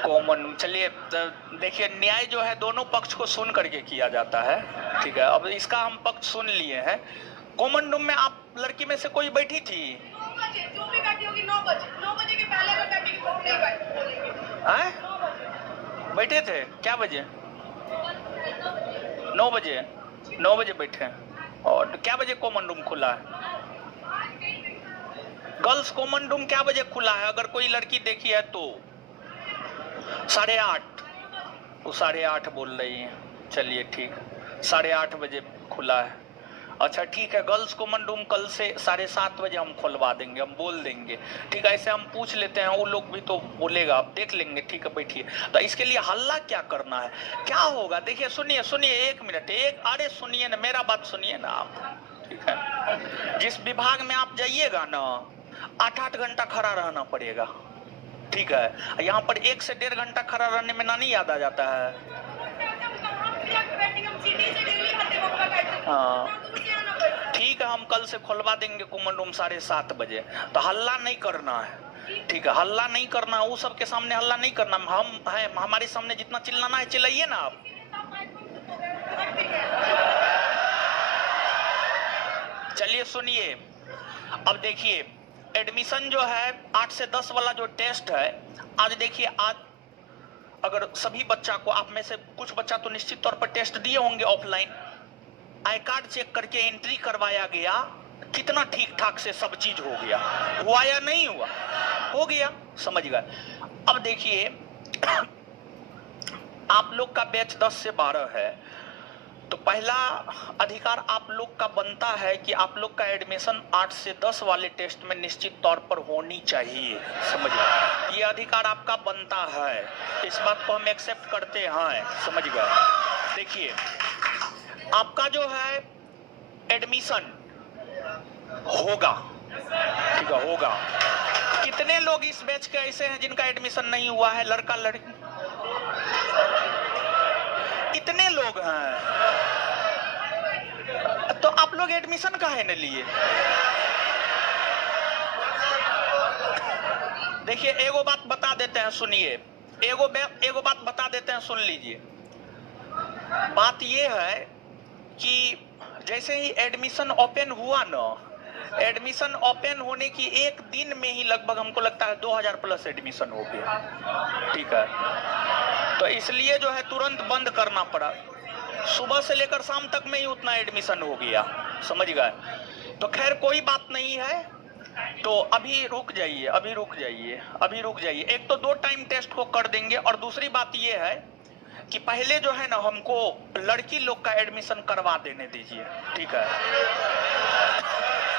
कॉमन। चलिए देखिए, न्याय जो है दोनों पक्ष को सुन करके किया जाता है, ठीक है। अब इसका हम पक्ष सुन लिए हैं, कॉमन रूम में आप लड़की में से कोई बैठी थी? 9 बजे जो भी बैठी होगी 9 बजे, 9 बजे के पहले अगर बैठी तो नहीं बोलेंगे। हैं? 9 बजे बैठे थे क्या बजे? 9 बजे। 9 बजे बैठे। और क्या बजे कॉमन रूम खुला है? गर्ल्स कॉमन रूम क्या बजे खुला है? अगर कोई लड़की देखी है तो 8:30। वो 8:30 बोल रही है। चलिए ठीक, 8:30 बजे खुला है। अच्छा ठीक है, गर्ल्स कॉमन रूम कल से 7:30 बजे हम खुलवा देंगे, हम बोल देंगे। ठीक है, ऐसे हम पूछ लेते हैं, वो लोग भी तो बोलेगा, आप देख लेंगे। ठीक है बैठिए। तो इसके लिए हल्ला क्या करना है, क्या होगा? देखिए सुनिए सुनिए, 1 मिनट, अरे सुनिए ना, मेरा बात सुनिए ना आप। ठीक है, जिस विभाग में आप जाइएगा ना, 8-8 घंटा खड़ा रहना पड़ेगा। ठीक है, यहाँ पर 1 से 1.5 घंटा खड़ा रहने में ना नहीं याद आ जाता है। हाँ ठीक है, हम कल से खुलवा देंगे कॉमन रूम 7:30 बजे। तो हल्ला नहीं करना है। ठीक है, हल्ला नहीं करना, वो सबके सामने हल्ला नहीं करना। हम हैं, हमारे सामने जितना चिल्लाना है चिल्लाइए ना आप। चलिए सुनिए, अब देखिए एडमिशन जो है 8 से 10 वाला जो टेस्ट है, आज देखिए, आज अगर सभी बच्चा को, आप में से कुछ बच्चा तो निश्चित तौर पर टेस्ट दिए होंगे ऑफलाइन, आई कार्ड चेक करके एंट्री करवाया गया, कितना ठीक ठाक से सब चीज हो गया। हुआ या नहीं हुआ? हो गया, समझ गए। अब देखिए आप लोग का बैच 10 से 12 है, तो पहला अधिकार आप लोग का बनता है कि आप लोग का एडमिशन 8 से 10 वाले टेस्ट में निश्चित तौर पर होनी चाहिए। समझिए, ये अधिकार आपका बनता है, इस बात को हम एक्सेप्ट करते हैं। समझ गए। देखिए आपका जो है एडमिशन होगा, ठीक है, होगा। कितने लोग इस बैच के ऐसे हैं जिनका एडमिशन नहीं हुआ है, लड़का लड़की? इतने लोग हैं, तो आप लोग एडमिशन काहे न लिए? देखिए एगो बात बता देते हैं, सुनिए, एगो बात बता देते हैं, सुन लीजिए। बात ये है कि जैसे ही एडमिशन ओपन हुआ ना, एडमिशन ओपन होने की 1 दिन में ही लगभग हमको लगता है 2000 प्लस एडमिशन हो गया। ठीक है, तो इसलिए जो है तुरंत बंद करना पड़ा। सुबह से लेकर शाम तक में ही उतना एडमिशन हो गया। समझ गए? तो खैर कोई बात नहीं है, तो अभी रुक जाइए, अभी रुक जाइए, अभी रुक जाइए। एक तो 2 टाइम टेस्ट को कर देंगे, और दूसरी बात ये है कि पहले जो है ना, हमको लड़की लोग का एडमिशन करवा देने दीजिए। ठीक है,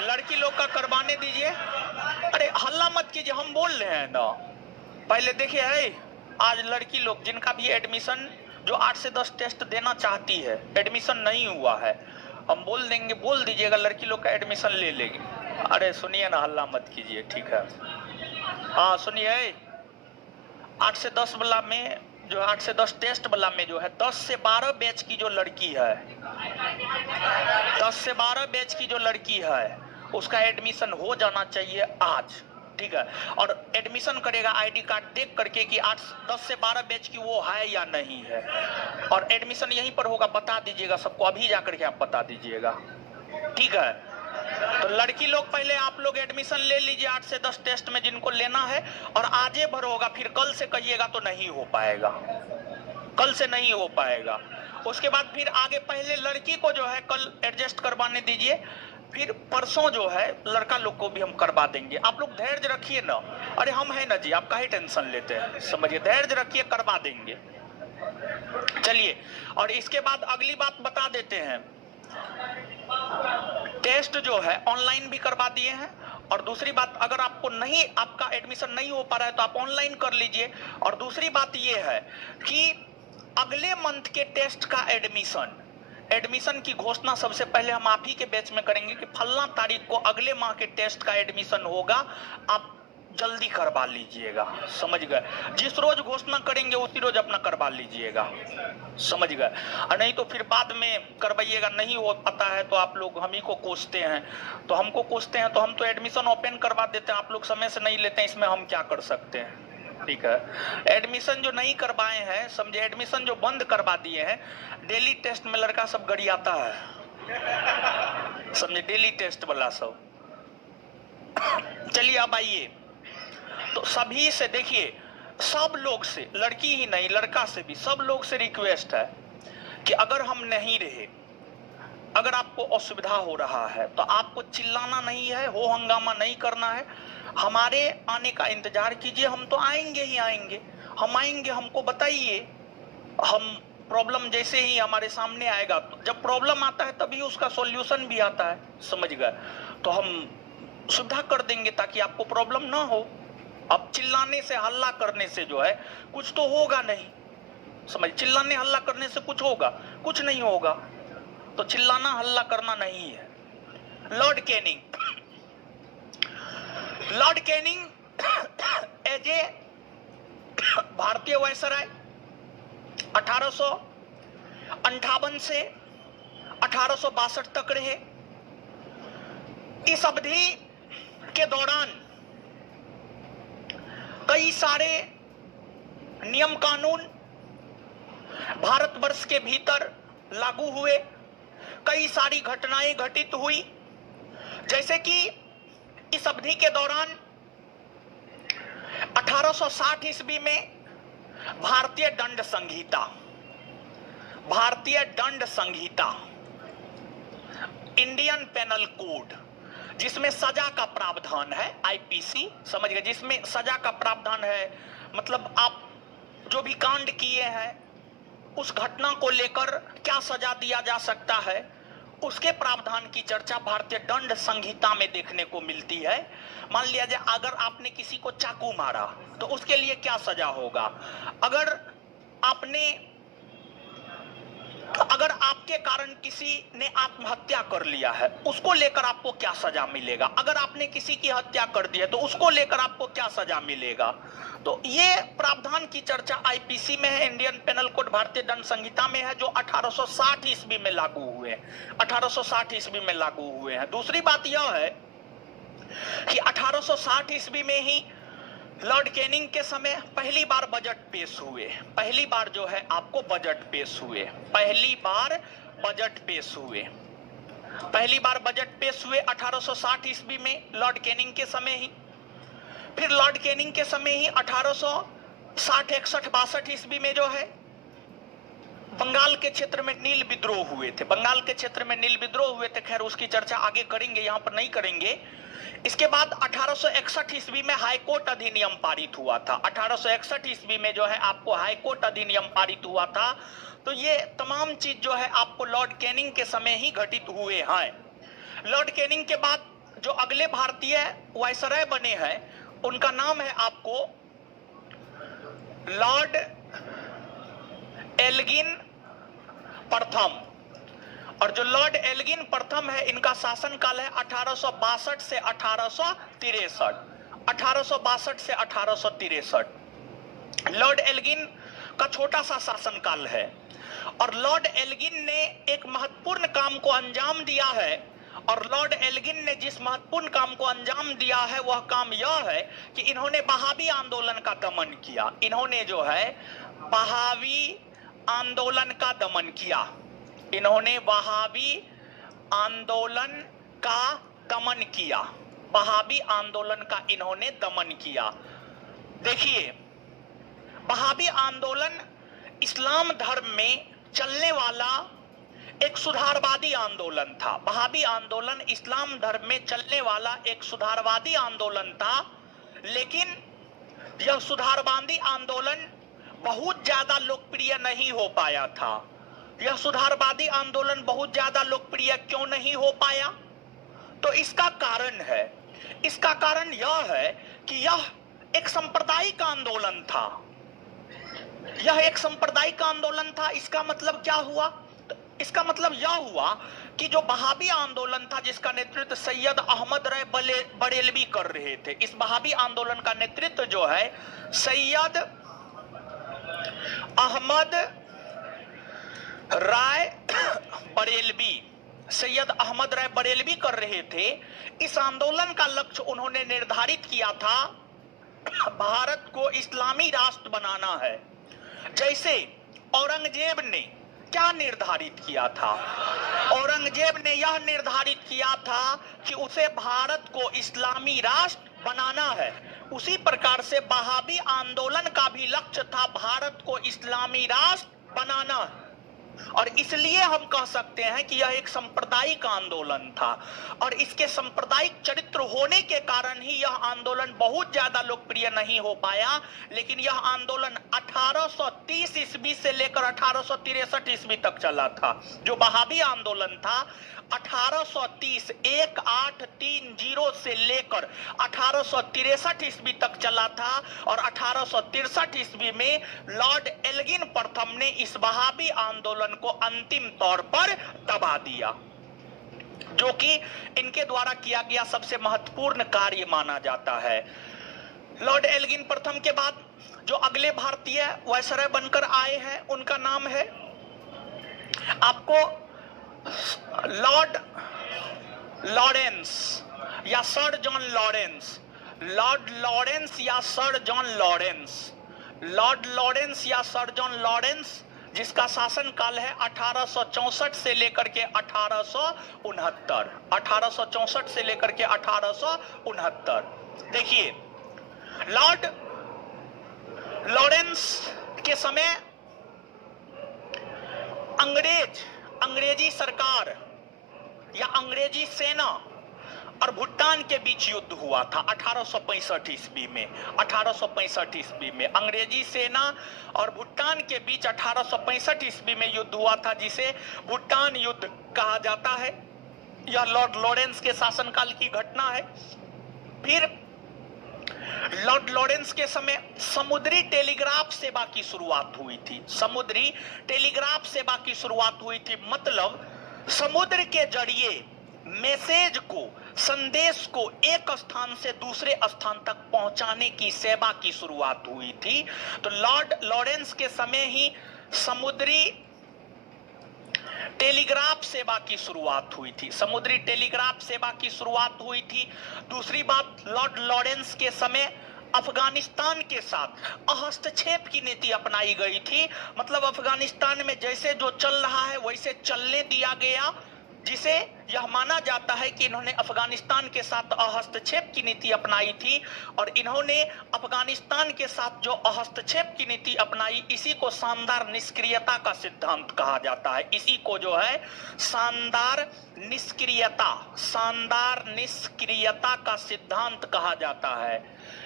लड़की लोग का करवाने दीजिए। अरे हल्ला मत कीजिए, हम बोल रहे हैं ना। पहले देखिए है, आज लड़की लोग जिनका भी एडमिशन, जो 8 से 10 टेस्ट देना चाहती है, एडमिशन नहीं हुआ है, हम बोल देंगे, बोल दीजिएगा लड़की लोग का एडमिशन ले लेगी। अरे सुनिए ना, हल्ला मत कीजिए। ठीक है, हाँ सुनिए, 8 से 10 वाला में जो 8 से 10 टेस्ट वाला में जो है 10 से 12 बैच की जो लड़की है, 10 से 12 बैच की जो लड़की है, उसका एडमिशन हो जाना चाहिए आज। ठीक है, और एडमिशन करेगा आईडी कार्ड देख करके कि 10 से 12 बैच की वो है या नहीं है, और एडमिशन यहीं पर होगा, बता दीजिएगा सबको, अभी जाकर के आप बता दीजिएगा। ठीक है, तो लड़की लोग पहले आप लोग एडमिशन ले लीजिए 8 से 10 टेस्ट में जिनको लेना है, और आजे भर होगा, फिर कल से कहिएगा तो नहीं हो पाएगा, कल से नहीं हो पाएगा। उसके बाद फिर आगे पहले लड़की को जो है कल एडजस्ट करवाने दीजिए, फिर परसों जो है लड़का लोग को भी हम करवा देंगे। आप लोग धैर्य रखिए ना, अरे हम हैं ना जी, आप काहे टेंशन लेते हैं? समझिए, धैर्य रखिए, करवा देंगे। चलिए, और इसके बाद अगली बात बता देते हैं, टेस्ट जो है ऑनलाइन भी करवा दिए हैं, और दूसरी बात, अगर आपको नहीं, आपका एडमिशन नहीं हो पा रहा है तो आप ऑनलाइन कर लीजिए। और दूसरी बात ये है कि अगले मंथ के टेस्ट का एडमिशन की घोषणा सबसे पहले हम आप ही के बैच में करेंगे कि फलना तारीख को अगले माह के टेस्ट का एडमिशन होगा, आप जल्दी करवा लीजिएगा। समझ गए? जिस रोज घोषणा करेंगे उसी रोज अपना करवा लीजिएगा। समझ गए? नहीं तो फिर बाद में करवाइएगा, नहीं हो पाता है तो आप लोग हम ही को कोसते हैं, तो हमको कोसते हैं, तो हम तो एडमिशन ओपन करवा देते हैं, आप लोग समय से नहीं लेते हैं, इसमें हम क्या कर सकते हैं? ठीक है, एडमिशन जो नहीं करवाए हैं, समझे, एडमिशन जो बंद करवा दिए हैं, डेली टेस्ट में लड़का सब गरियाता है। समझे, डेली टेस्ट वाला सब। चलिए अब आइए, तो सभी से देखिए, सब लोग से, लड़की ही नहीं लड़का से भी, सब लोग से रिक्वेस्ट है कि अगर हम नहीं रहे, अगर आपको असुविधा हो रहा है तो आपको चिल्लाना नहीं है, हो हंगामा नहीं करना है, हमारे आने का इंतजार कीजिए। हम तो आएंगे ही आएंगे, हम आएंगे, हमको बताइए। हम प्रॉब्लम जैसे ही हमारे सामने आएगा, तो जब प्रॉब्लम आता है तभी उसका सॉल्यूशन भी आता है, समझ गए, तो हम सुविधा कर देंगे ताकि आपको प्रॉब्लम ना हो। अब चिल्लाने से, हल्ला करने से जो है कुछ तो होगा नहीं, समझ, चिल्लाने हल्ला करने से कुछ होगा? कुछ नहीं होगा। तो चिल्लाना हल्ला करना नहीं है। Lord Canning, Lord Canning as a भारतीय वायसराय 1858 से 1862 तक रहे। इस अवधि के दौरान कई सारे नियम कानून भारतवर्ष के भीतर लागू हुए, कई सारी घटनाएं घटित हुई, जैसे कि इस अवधि के दौरान 1860 ईस्वी में भारतीय दंड संहिता, भारतीय दंड संहिता, इंडियन पेनल कोड, जिसमें सजा का प्रावधान है, आईपीसी, समझ गए, जिसमें सजा का प्रावधान है, मतलब आप जो भी कांड किए हैं उस घटना को लेकर क्या सजा दिया जा सकता है, उसके प्रावधान की चर्चा भारतीय दंड संहिता में देखने को मिलती है। मान लिया जाए अगर आपने किसी को चाकू मारा तो उसके लिए क्या सजा होगा, अगर आपके कारण किसी ने आत्महत्या कर लिया है उसको लेकर आपको क्या सजा मिलेगा, अगर आपने किसी की हत्या कर दी है तो उसको लेकर आपको क्या सजा मिलेगा। तो ये प्रावधान की चर्चा आईपीसी में है, इंडियन पेनल कोड भारतीय दंड संहिता में है, जो 1860 ईस्वी में लागू हुए हैं, 1860 ईस्वी में लागू हुए हैं। दूसरी बात यह है कि 1860 ईस्वी में ही लॉर्ड कैनिंग के समय पहली बार बजट पेश हुए, पहली बार जो है आपको बजट पेश हुए, पहली बार बजट पेश हुए, पहली बार बजट पेश हुए 1860 ईस्वी में लॉर्ड कैनिंग के समय ही। फिर लॉर्ड कैनिंग के समय ही 1860, 61, 62 ईस्वी में जो है बंगाल के क्षेत्र में नील विद्रोह हुए थे, बंगाल के क्षेत्र में नील विद्रोह हुए थे, खैर उसकी चर्चा आगे करेंगे, यहां पर नहीं करेंगे। इसके बाद 1861 ईस्वी में हाईकोर्ट अधिनियम पारित हुआ था, 1861 ईस्वी में जो है आपको हाईकोर्ट अधिनियम पारित हुआ था। तो ये तमाम चीज जो है आपको लॉर्ड कैनिंग के समय ही घटित हुए हैं। लॉर्ड कैनिंग के बाद जो अगले भारतीय वायसराय बने हैं उनका नाम है आपको लॉर्ड एल्गिन प्रथम, और जो लॉर्ड एल्गिन प्रथम है इनका शासनकाल है 1862 से 1863, 1862 से 1863। लॉर्ड एल्गिन का छोटा सा शासनकाल है, और लॉर्ड एल्गिन ने एक महत्वपूर्ण काम को अंजाम दिया है, और लॉर्ड एल्गिन ने जिस महत्वपूर्ण काम को अंजाम दिया है वह काम यह है कि इन्होंने बहावी आंदोलन का दमन किया, इन्होंने जो है बहावी आंदोलन का दमन किया, इन्होंने वहाबी आंदोलन का दमन किया, वहाबी आंदोलन का इन्होंने दमन किया। देखिए, वहाबी आंदोलन इस्लाम धर्म में चलने वाला एक सुधारवादी आंदोलन था, वहाबी आंदोलन इस्लाम धर्म में चलने वाला एक सुधारवादी आंदोलन था, लेकिन यह सुधारवादी आंदोलन बहुत ज्यादा लोकप्रिय नहीं हो पाया था। यह सुधारवादी आंदोलन बहुत ज्यादा लोकप्रिय क्यों नहीं हो पाया? तो इसका कारण है, इसका कारण यह है कि यह एक सांप्रदायिक आंदोलन था, यह एक सांप्रदायिक आंदोलन था। इसका मतलब क्या हुआ? इसका मतलब यह हुआ कि जो बहावी आंदोलन था जिसका नेतृत्व सैयद अहमद राय बरेलवी कर रहे थे, इस बहावी आंदोलन का नेतृत्व जो है सैयद अहमद राय बरेलवी, सैयद अहमद राय बरेलवी कर रहे थे। इस आंदोलन का लक्ष्य उन्होंने निर्धारित किया था, भारत को इस्लामी राष्ट्र बनाना है। जैसे औरंगजेब ने क्या निर्धारित किया था? औरंगजेब ने यह निर्धारित किया था कि उसे भारत को इस्लामी राष्ट्र बनाना है। उसी प्रकार से वहाबी आंदोलन का भी लक्ष्य था भारत को इस्लामी राष्ट्र बनाना है। और इसलिए हम कह सकते हैं कि यह एक सांप्रदायिक आंदोलन था और इसके सांप्रदायिक चरित्र होने के कारण ही यह आंदोलन बहुत ज्यादा लोकप्रिय नहीं हो पाया। लेकिन यह आंदोलन 1830 ईस्वी से लेकर 1863 ईस्वी तक चला था। जो वहाबी आंदोलन था 1830 से लेकर 1863 ईस्वी तक चला था और 1863 ईस्वी में लॉर्ड एल्गिन प्रथम ने इस वहाबी आंदोलन को अंतिम तौर पर दबा दिया, जो कि इनके द्वारा किया गया सबसे महत्वपूर्ण कार्य माना जाता है। लॉर्ड एल्गिन प्रथम के बाद जो अगले भारतीय वायसराय बनकर आए हैं उनका नाम है आपको लॉर्ड लॉरेंस या Sir John Lawrence. Lord Lawrence या Sir John Lawrence, Lord Lawrence या सर जॉन लॉरेंस, जिसका शासन काल है 1864 से लेकर के 1869, 1864 से लेकर के 1869। देखिए, लॉर्ड लॉरेंस के समय अंग्रेजी सरकार या अंग्रेजी सेना और भूटान के बीच युद्ध हुआ था 1865 ईस्वी में। 1865 ईस्वी में अंग्रेजी सेना और भूटान के बीच 1865 ईस्वी में युद्ध हुआ था, जिसे भूटान युद्ध कहा जाता है। यह लॉर्ड लॉरेंस के शासनकाल की घटना है। फिर लॉर्ड लॉरेंस के समय समुद्री टेलीग्राफ सेवा की शुरुआत हुई थी। समुद्री टेलीग्राफ सेवा की शुरुआत हुई थी, मतलब समुद्र के जरिए मैसेज को, संदेश को एक स्थान से दूसरे स्थान तक पहुंचाने की सेवा की शुरुआत हुई थी। तो लॉर्ड लॉरेंस के समय ही समुद्री टेलीग्राफ सेवा की शुरुआत हुई थी। समुद्री टेलीग्राफ सेवा की शुरुआत हुई थी। दूसरी बात, लॉर्ड लॉरेंस के समय अफगानिस्तान के साथ हस्तक्षेप की नीति अपनाई गई थी, मतलब अफगानिस्तान में जैसे जो चल रहा है वैसे चलने दिया गया, जिसे यह माना जाता है कि इन्होंने अफगानिस्तान के साथ हस्तक्षेप की नीति अपनाई थी। और इन्होंने अफगानिस्तान के साथ जो हस्तक्षेप की नीति अपनाई, इसी को शानदार निष्क्रियता का सिद्धांत कहा जाता है। इसी को जो है शानदार निष्क्रियता का सिद्धांत कहा जाता है।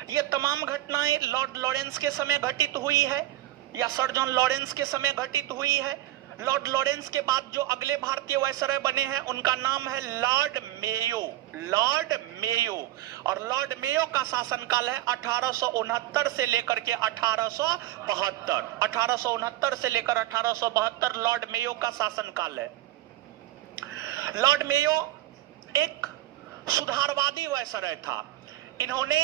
ये तमाम घटनाएं लॉर्ड लॉरेंस के समय घटित हुई है या सर जॉन लॉरेंस के समय घटित हुई है। लॉर्ड लॉरेंस के बाद जो अगले भारतीय वायसराय बने हैं उनका नाम है लॉर्ड मेयो। लॉर्ड मेयो, और लॉर्ड मेयो का शासनकाल है 1869 से लेकर के 1872। 1869 से लेकर 1872 लॉर्ड मेयो का शासनकाल है। लॉर्ड मेयो एक सुधारवादी वायसराय था। इन्होंने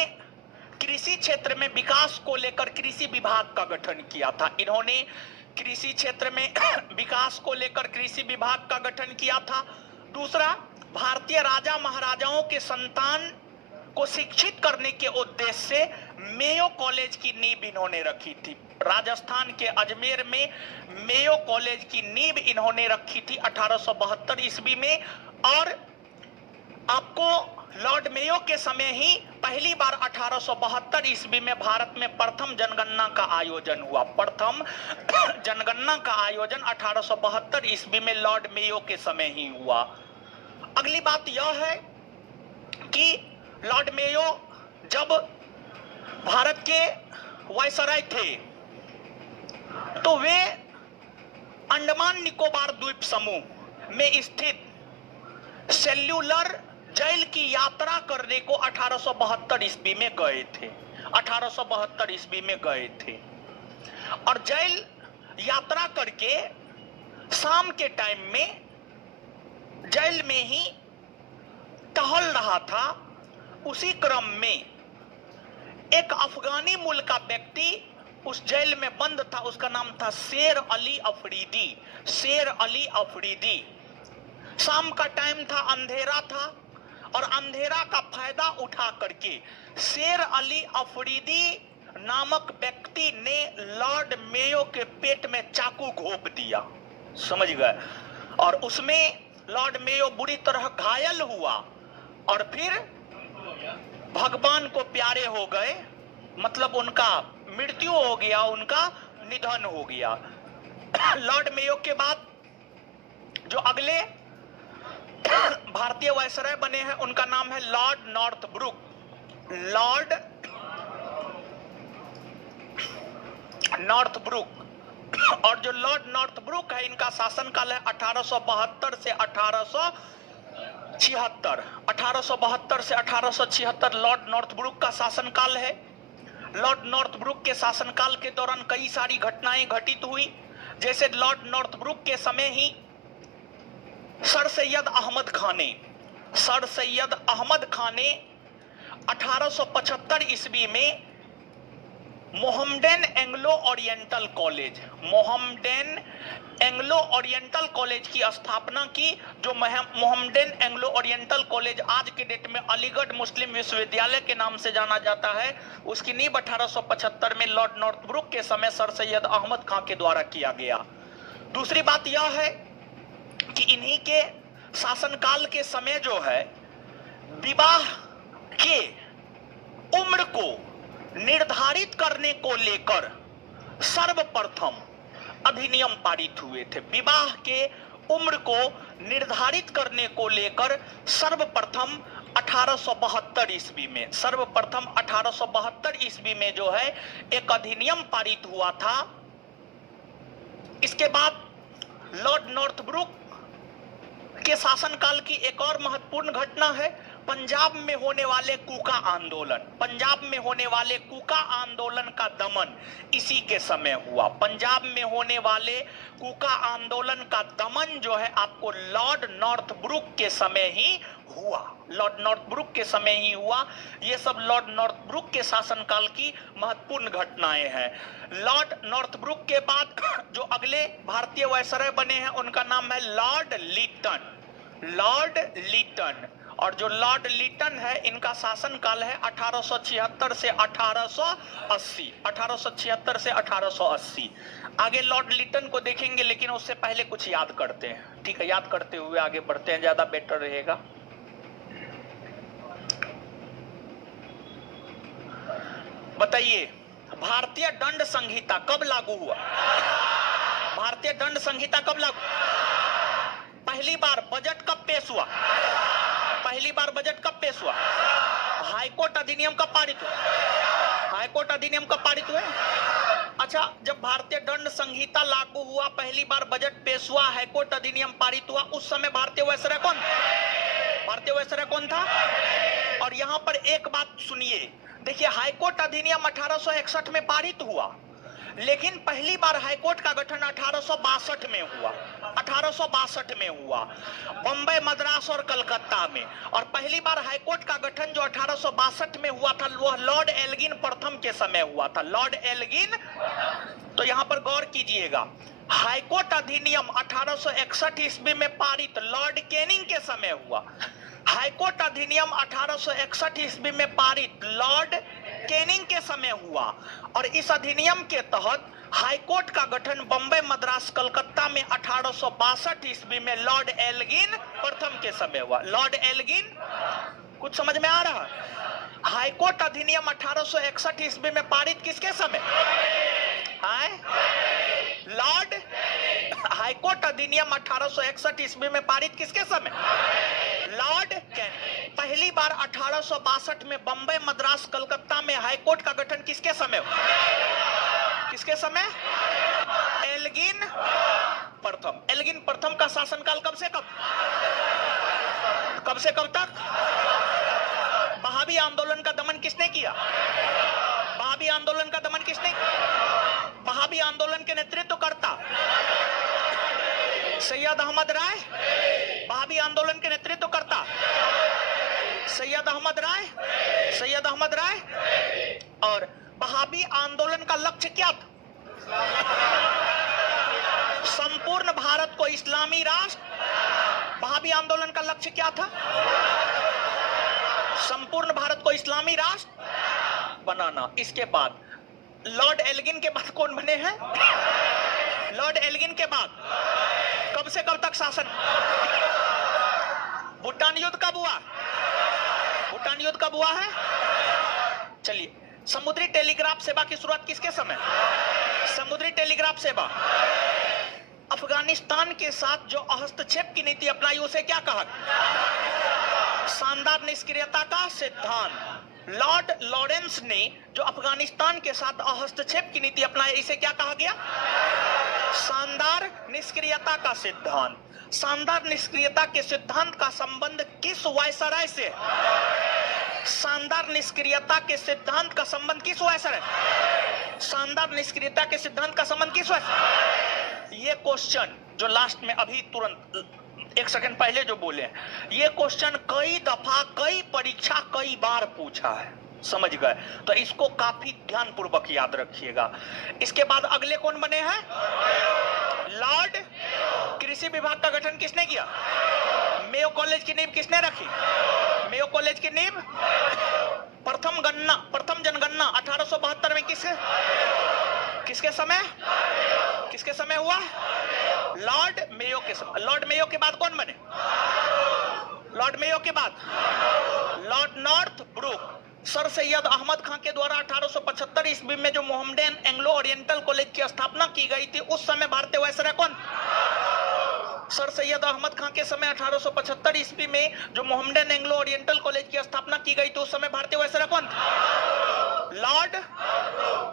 कृषि क्षेत्र में विकास को लेकर कृषि विभाग का गठन किया था। इन्होंने कृषि क्षेत्र में विकास को लेकर कृषि विभाग का गठन किया था। दूसरा, भारतीय राजा महाराजाओं के संतान को शिक्षित करने के उद्देश्य से मेयो कॉलेज की नींव इन्होंने रखी थी। राजस्थान के अजमेर में मेयो कॉलेज की नींव इन्होंने रखी थी 1872 ईस्वी में। और आपको लॉर्ड मेयो के समय ही पहली बार 1872 ईस्वी में भारत में प्रथम जनगणना का आयोजन हुआ। प्रथम जनगणना का आयोजन 1872 ईस्वी में लॉर्ड मेयो के समय ही हुआ। अगली बात यह है कि लॉर्ड मेयो जब भारत के वायसराय थे तो वे अंडमान निकोबार द्वीप समूह में स्थित सेल्यूलर जेल की यात्रा करने को 1872 ईस्वी में गए थे। 1872 ईस्वी में गए थे और जेल यात्रा करके शाम के टाइम में जेल में ही टहल रहा था। उसी क्रम में एक अफगानी मूल का व्यक्ति उस जेल में बंद था। उसका नाम था शेर अली अफरीदी। शेर अली अफरीदी। शाम का टाइम था, अंधेरा था, और अंधेरा का फायदा उठा करके शेर अली अफरीदी नामक व्यक्ति ने लॉर्ड मेयो के पेट में चाकू घोंप दिया। समझ गए। और उसमें लॉर्ड मेयो बुरी तरह घायल हुआ और फिर भगवान को प्यारे हो गए, मतलब उनका मृत्यु हो गया, उनका निधन हो गया। लॉर्ड मेयो के बाद जो अगले भारतीय वायसराय बने हैं उनका नाम है लॉर्ड नॉर्थब्रुक। लॉर्ड नॉर्थब्रुक, और जो लॉर्ड नॉर्थब्रुक है इनका शासनकाल है 1872 से 1876। 1872 से 1876 लॉर्ड नॉर्थब्रुक का शासनकाल है। लॉर्ड नॉर्थब्रुक के शासनकाल के दौरान कई सारी घटनाएं घटित हुई, जैसे लॉर्ड नॉर्थब्रुक के समय ही सर सैयद अहमद खान ने 1875 ईस्वी में मोहम्मडन एंग्लो ओरिएंटल कॉलेज की स्थापना की, जो मोहम्मडन एंग्लो ओरिएंटल कॉलेज आज के डेट में अलीगढ़ मुस्लिम विश्वविद्यालय के नाम से जाना जाता है। उसकी नींव 1875 में लॉर्ड नॉर्थब्रुक के समय सर सैयद अहमद खान के द्वारा किया गया। दूसरी बात यह है कि इन्हीं के शासनकाल के समय जो है विवाह के उम्र को निर्धारित करने को लेकर सर्वप्रथम अधिनियम पारित हुए थे। विवाह के उम्र को निर्धारित करने को लेकर सर्वप्रथम 1872 ईस्वी में जो है एक अधिनियम पारित हुआ था। इसके बाद लॉर्ड नॉर्थब्रुक के शासनकाल की एक और महत्वपूर्ण घटना है पंजाब में होने वाले कूका आंदोलन का दमन इसी के समय हुआ। पंजाब में होने वाले कूका आंदोलन का दमन जो है आपको लॉर्ड नॉर्थब्रुक के समय ही हुआ। ये सब लॉर्ड नॉर्थब्रुक के शासनकाल की महत्वपूर्ण घटनाएं हैं। लॉर्ड नॉर्थब्रुक के बाद जो अगले भारतीय वायसराय बने हैं उनका नाम है लॉर्ड लीटन। और जो लॉर्ड लीटन है इनका शासनकाल है 1876 से 1880। आगे लॉर्ड लीटन को देखेंगे, लेकिन उससे पहले कुछ याद करते हैं। ठीक है, याद करते हुए आगे बढ़ते हैं, ज्यादा बेटर रहेगा। बताइए भारतीय दंड संहिता कब लागू हुआ? भारतीय दंड संहिता कब लागू? पहली बार बजट कब पेश हुआ? हाईकोर्ट अधिनियम कब पारित हुआ? अच्छा, जब भारतीय दंड संहिता लागू हुआ, पहली बार बजट पेश हुआ, हाईकोर्ट अधिनियम पारित हुआ, उस समय भारतीय वायसराय कौन था? और यहां पर एक बात सुनिए, देखिए हाईकोर्ट अधिनियम 1861 में पारित हुआ, लेकिन पहली बार हाईकोर्ट का गठन 1862 में हुआ बम्बई, मद्रास और कलकत्ता में। और पहली बार हाईकोर्ट का गठन जो 1862 में हुआ था वह लॉर्ड एल्गिन प्रथम के समय हुआ था। तो यहां पर गौर कीजिएगा, हाईकोर्ट अधिनियम 1861 ईस्वी में पारित लॉर्ड कैनिंग के समय हुआ। हाईकोर्ट अधिनियम 1861 ईस्वी में पारित लॉर्ड कैनिंग के समय हुआ, और इस अधिनियम के तहत हाईकोर्ट का गठन बम्बई, मद्रास, कलकत्ता में 1862 ईस्वी में लॉर्ड एल्गिन प्रथम के समय हुआ। लॉर्ड एल्गिन, कुछ समझ में आ रहा है? हाईकोर्ट अधिनियम 1861 ईस्वी में पारित किसके समय? हाईकोर्ट अधिनियम 1861 ईस्वी में पारित किसके समय? Lord Canning. पहली बार 1862 में बम्बई, मद्रास, कलकत्ता में हाईकोर्ट का गठन किसके समय हुआ? एल्गिन प्रथम का शासनकाल कब से कब तक? वहाबी आंदोलन का दमन किसने किया? वहाबी आंदोलन के नेतृत्व करता सैयद अहमद राय। वहाबी आंदोलन के नेतृत्व करता सैयद अहमद राय। और वहाबी आंदोलन का लक्ष्य क्या था? संपूर्ण भारत को इस्लामी राष्ट्र। वहाबी आंदोलन का लक्ष्य क्या था? संपूर्ण भारत को इस्लामी राष्ट्र बनाना। इसके बाद लॉर्ड एल्गिन के बाद कौन बने हैं? लॉर्ड एल्गिन के बाद कब से कब तक शासन? भूटान युद्ध कब हुआ? भूटान युद्ध कब हुआ है? चलिए, समुद्री टेलीग्राफ सेवा की शुरुआत किसके समय? समुद्री टेलीग्राफ सेवा। अफगानिस्तान के साथ जो हस्तक्षेप की नीति अपनाई उसे क्या कहा? शानदार निष्क्रियता का सिद्धांत। लॉर्ड लॉरेंस ने जो अफगानिस्तान के साथ हस्तक्षेप की नीति अपनाई इसे क्या कहा गया? शानदार निष्क्रियता का सिद्धांत। शानदार निष्क्रियता के सिद्धांत का संबंध किस वायसराय से? शानदार निष्क्रियता के सिद्धांत का संबंध किस वायसराय? शानदार निष्क्रियता के सिद्धांत का संबंध किस वायसराय? ये क्वेश्चन जो लास्ट में अभी तुरंत एक सेकंड पहले जो बोले, ये क्वेश्चन कई दफा, कई परीक्षा, कई बार पूछा है, समझ गए? तो इसको काफी ध्यानपूर्वक याद रखिएगा। इसके बाद अगले कौन बने हैं? लॉर्ड। कृषि विभाग का गठन किसने किया? मेयो कॉलेज की नींव किसने रखी? मेयो कॉलेज की नींव। प्रथम जनगणना 1872 में किसके समय? किसके समय हुआ? लॉर्ड मेयो के समय। लॉर्ड मेयो के बाद कौन बने? लॉर्ड मेयो के बाद Lord Northbrook. Sir Syed Ahmad Khan के द्वारा 1875 ईस्वी में जो मोहम्मडन एंग्लो ओरिएंटल कॉलेज की स्थापना की गई थी, उस समय भारतीय वायसराय कौन? सर सैयद अहमद खान के समय 1875 ईस्वी में जो मोहम्मडन एंग्लो ओरिएंटल कॉलेज की स्थापना की गई थी, उस समय भारतीय वायसराय कौन?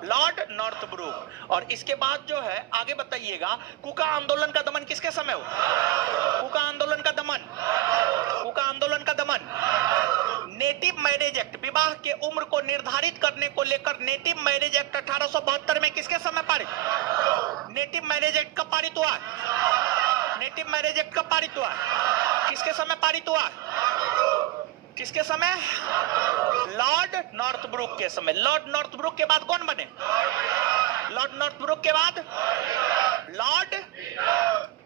Lord Northbrook. और इसके बाद जो है आगे बताइएगा, कुका आंदोलन का दमन किसके समय हुआ? कुका आंदोलन का दमन। कुका आंदोलन का दमन। नेटिव मैरिज एक्ट, विवाह के उम्र को निर्धारित करने को लेकर नेटिव मैरिज एक्ट 1872 में किसके समय पारित? नेटिव मैरिज एक्ट कब पारित हुआ? नेटिव मैरिज एक्ट कब पारित हुआ? किसके समय पारित हुआ? किसके समय? लॉर्ड नॉर्थ ब्रुक के समय। लॉर्ड नॉर्थ ब्रुक के बाद कौन बने? लॉर्ड नॉर्थ ब्रुक के बाद लॉर्ड,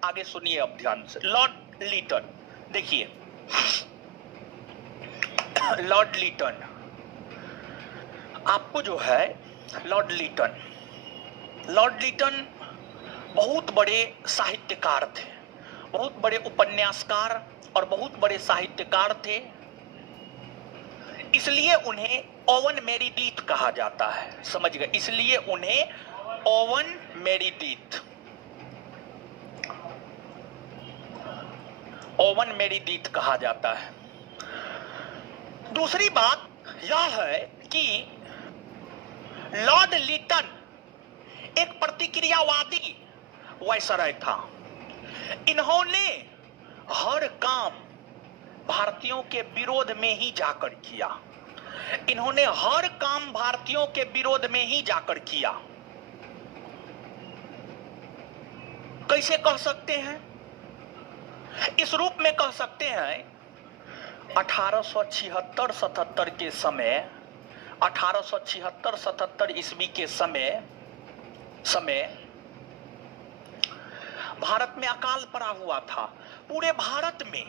आगे सुनिए अब ध्यान से, लॉर्ड लीटन। देखिए, लॉर्ड लीटन, आपको जो है लॉर्ड लीटन बहुत बड़े साहित्यकार थे, बहुत बड़े उपन्यासकार और बहुत बड़े साहित्यकार थे। इसलिए उन्हें ओवन मेरीडीथ कहा जाता है, समझ गए? इसलिए उन्हें ओवन मेरीडीथ कहा जाता है। दूसरी बात यह है कि लॉर्ड लीटन एक प्रतिक्रियावादी वायसराय था। इन्होंने हर काम भारतीयों के विरोध में ही जाकर किया। इन्होंने हर काम भारतीयों के विरोध में ही जाकर किया। कैसे कह सकते हैं? इस रूप में कह सकते हैं, 1876-77 के समय, 1876-77 ईस्वी के समय भारत में अकाल पड़ा हुआ था। पूरे भारत में,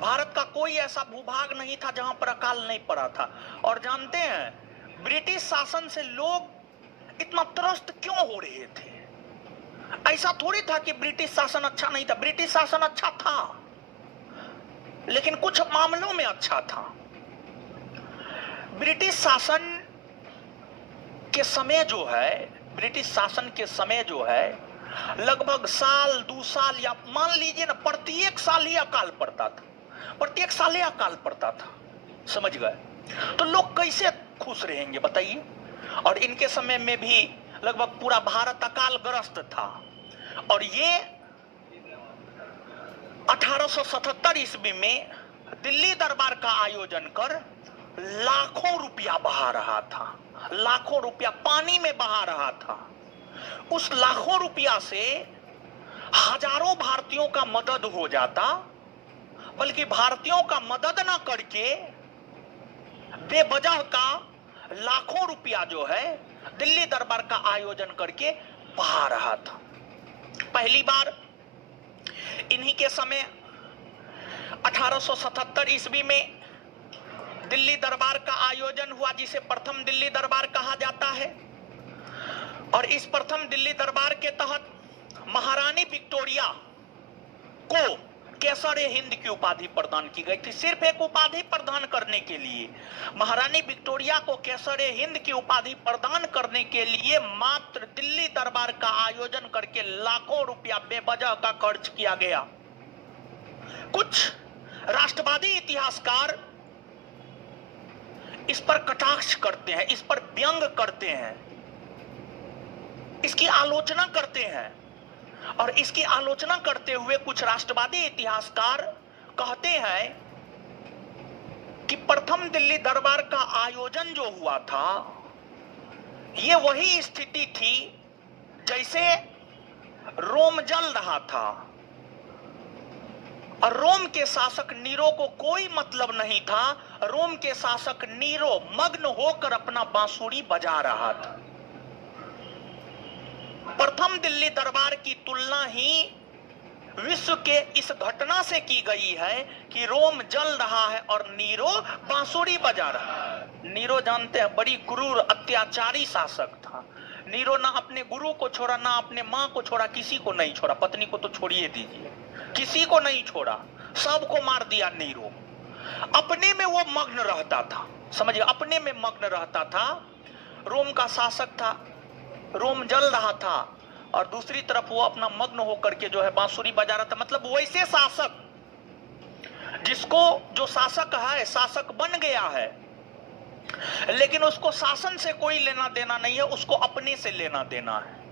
भारत का कोई ऐसा भूभाग नहीं था जहां पर अकाल नहीं पड़ा था। और जानते हैं ब्रिटिश शासन से लोग इतना त्रस्त क्यों हो रहे थे? ऐसा थोड़ी था कि ब्रिटिश शासन अच्छा नहीं था। ब्रिटिश शासन अच्छा था, लेकिन कुछ मामलों में अच्छा था। ब्रिटिश शासन के समय जो है लगभग साल, 2 साल, या मान लीजिए ना, प्रत्येक साल ही अकाल पड़ता था, समझ गए? तो लोग कैसे खुश रहेंगे बताइए? और इनके समय में भी लगभग पूरा भारत अकालग्रस्त था। और ये 1877 ईस्वी में दिल्ली दरबार का आयोजन कर लाखों रुपया बहा रहा था, लाखों रुपया पानी में बहा रहा था। उस लाखों रुपया से हजारों भारतीयों का मदद हो जाता, बल्कि भारतीयों का मदद ना करके बेवजह का लाखों रुपया जो है दिल्ली दरबार का आयोजन करके बहा रहा था। पहली बार इन्हीं के समय 1877 ईस्वी में दिल्ली दरबार का आयोजन हुआ, जिसे प्रथम दिल्ली दरबार कहा जाता है। और इस प्रथम दिल्ली दरबार के तहत महारानी विक्टोरिया को केसरे हिंद की उपाधि प्रदान की गई थी, सिर्फ एक उपाधि प्रदान करने के लिए। महारानी विक्टोरिया को केसरे हिंद की उपाधि प्रदान करने के लिए मात्र दिल्ली दरबार का आयोजन करके लाखों रुपया बेवजह का खर्च किया गया। कुछ राष्ट्रवादी इतिहासकार इस पर कटाक्ष करते हैं, इस पर व्यंग करते हैं, इसकी आलोचना करते हैं। और इसकी आलोचना करते हुए कुछ राष्ट्रवादी इतिहासकार कहते हैं कि प्रथम दिल्ली दरबार का आयोजन जो हुआ था, ये वही स्थिति थी जैसे रोम जल रहा था और रोम के शासक नीरो को कोई मतलब नहीं था। रोम के शासक नीरो मग्न होकर अपना बांसुरी बजा रहा था। प्रथम दिल्ली दरबार की तुलना ही विश्व के इस घटना से की गई है कि रोम जल रहा है और नीरो बांसुरी बजा रहा है। नीरो जानते हैं बड़ी क्रूर अत्याचारी शासक था। नीरो ना अपने गुरु को छोड़ा, ना अपने माँ को छोड़ा, किसी को नहीं छोड़ा, पत्नी को तो छोड़िए दीजिए, किसी को नहीं छोड़ा, सबको मार दिया नीरो। अपने में वो मग्न रहता था, समझिए, अपने में मग्न रहता था। रोम का शासक था, रोम जल रहा था और दूसरी तरफ वो अपना मग्न होकर के जो है बांसुरी बजा रहा था। मतलब वैसे शासक जिसको, जो शासक है, शासक बन गया है लेकिन उसको शासन से कोई लेना देना नहीं है, उसको अपने से लेना देना है।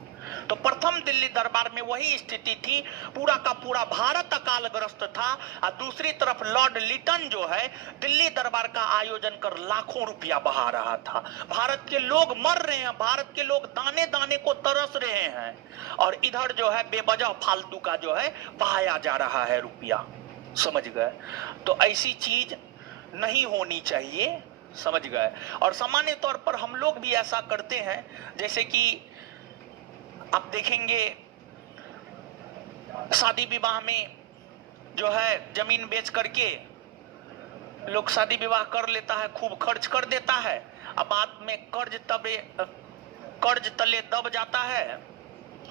तो प्रथम दिल्ली दरबार में वही स्थिति थी। पूरा का पूरा भारत अकालग्रस्त था और दूसरी तरफ लॉर्ड लिटन जो है दिल्ली दरबार का आयोजन कर लाखों रुपया बहा रहा था। भारत के लोग मर रहे हैं, भारत के लोग दाने दाने को तरस रहे हैं और इधर जो है बेवजह फालतू का जो है बहाया जा रहा है रुपया, समझ गए। तो ऐसी चीज नहीं होनी चाहिए, समझ गए। और सामान्य तौर पर हम लोग भी ऐसा करते हैं, जैसे कि आप देखेंगे शादी विवाह में जो है जमीन बेच करके लोग शादी विवाह कर लेता है, खूब खर्च कर देता है। अब बाद में कर्ज तले दब जाता है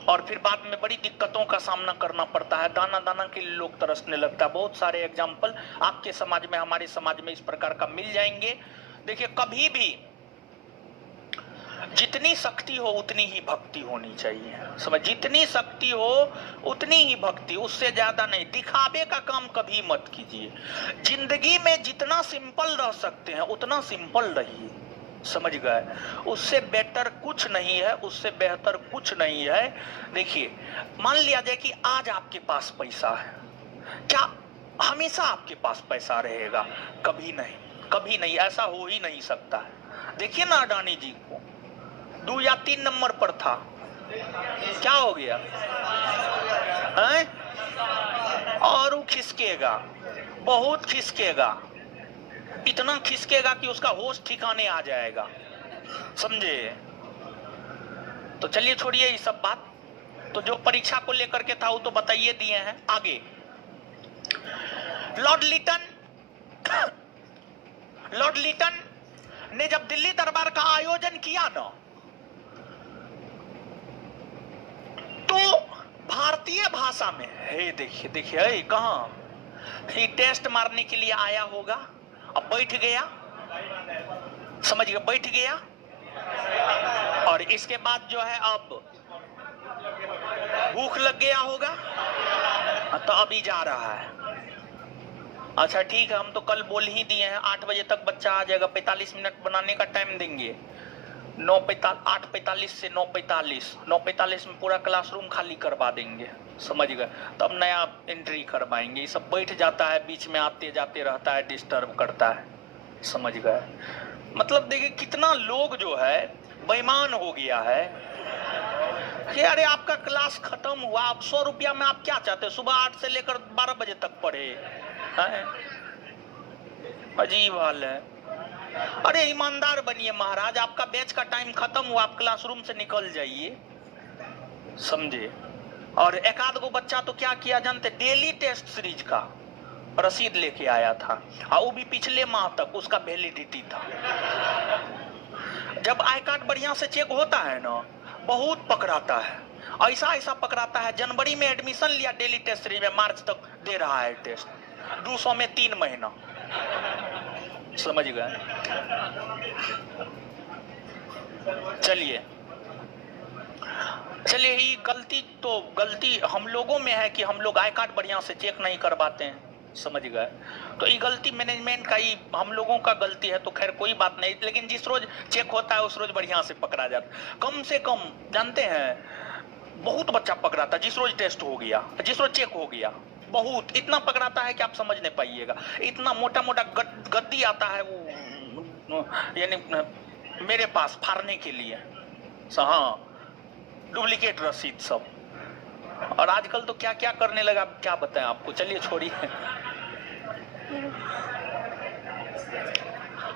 और फिर बाद में बड़ी दिक्कतों का सामना करना पड़ता है। दाना दाना के लिए लोग तरसने लगता है। बहुत सारे एग्जाम्पल आपके समाज में, हमारे समाज में इस प्रकार का मिल जाएंगे। देखिए, कभी भी जितनी शक्ति हो उतनी ही भक्ति होनी चाहिए, समझ, जितनी शक्ति हो उतनी ही भक्ति, उससे ज्यादा नहीं। दिखावे का काम कभी मत कीजिए। जिंदगी में जितना सिंपल रह सकते हैं उतना सिंपल रहिए, समझ गए। उससे बेटर कुछ नहीं है, उससे बेहतर कुछ नहीं है। देखिए, मान लिया जाए कि आज आपके पास पैसा है, क्या हमेशा आपके पास पैसा रहेगा? कभी नहीं, कभी नहीं, ऐसा हो ही नहीं सकता है। देखिए ना, अडानी जी को 2 या 3 नंबर पर था, क्या हो गया है? और वो खिसकेगा, बहुत खिसकेगा, इतना खिसकेगा कि उसका होश ठिकाने आ जाएगा, समझे। तो चलिए छोड़िए ये सब बात। तो जो परीक्षा को लेकर के था वो तो बताइए दिए हैं। आगे लॉर्ड लिटन ने जब दिल्ली दरबार का आयोजन किया ना, तो भारतीय भाषा में, हे देखिए देखिए, कहां ही टेस्ट मारने के लिए आया होगा, अब बैठ गया, समझ गया, बैठ गया। और इसके बाद जो है अब भूख लग गया होगा तो अभी जा रहा है। अच्छा ठीक है, हम तो कल बोल ही दिए हैं 8 बजे तक बच्चा आ जाएगा, 45 मिनट बनाने का टाइम देंगे। 8:45 से 9:45 में पूरा क्लासरूम खाली करवा देंगे, समझ गए। तब नया एंट्री करवाएंगे। ये सब बैठ जाता है, बीच में आते जाते रहता है, डिस्टर्ब करता है, समझ गए। मतलब देखिए कितना लोग जो है बेईमान हो गया है कि अरे आपका क्लास खत्म हुआ, अब 100 रुपया में आप क्या चाहते हैं? सुबह 8 से लेकर 12 बजे तक पढ़े हैं? अजीब हाल है। अरे ईमानदार बनिए महाराज, आपका बैच का टाइम खत्म हुआ, आप क्लासरूम से निकल जाइए, समझे। और एक आध गो बच्चा तो क्या किया जानते, डेली टेस्ट सीरीज का रसीद लेके आया था, और वो भी पिछले माह तक उसका वैलिडिटी था। जब आई कार्ड बढ़िया से चेक होता है ना, बहुत पकड़ाता है। ऐसा ऐसा पकड़ाता है, जनवरी में एडमिशन लिया डेली टेस्ट सीरीज में, मार्च तक दे रहा है टेस्ट, 200 में 3 महीना। समझ गए? चलिए ये गलती हम लोगों में है कि हम लोग आई कार्ड बढ़िया से चेक नहीं करवाते हैं। समझ गए? तो ये गलती मैनेजमेंट का ही, हम लोगों का गलती है, तो खैर कोई बात नहीं, लेकिन जिस रोज चेक होता है उस रोज बढ़िया से पकड़ा जाता। कम से कम जानते हैं बहुत बच्चा पकड़ाता, जिस रोज टेस्ट हो गया, जिस रोज चेक हो गया, बहुत इतना पकड़ाता है कि आप समझ नहीं पाइएगा। इतना मोटा मोटा गद्दी आता है वो, यानी मेरे पास फाड़ने के लिए। हाँ, डुप्लीकेट रसीद सब। और आजकल तो क्या क्या करने लगा, क्या बताएं आपको। चलिए छोड़िए।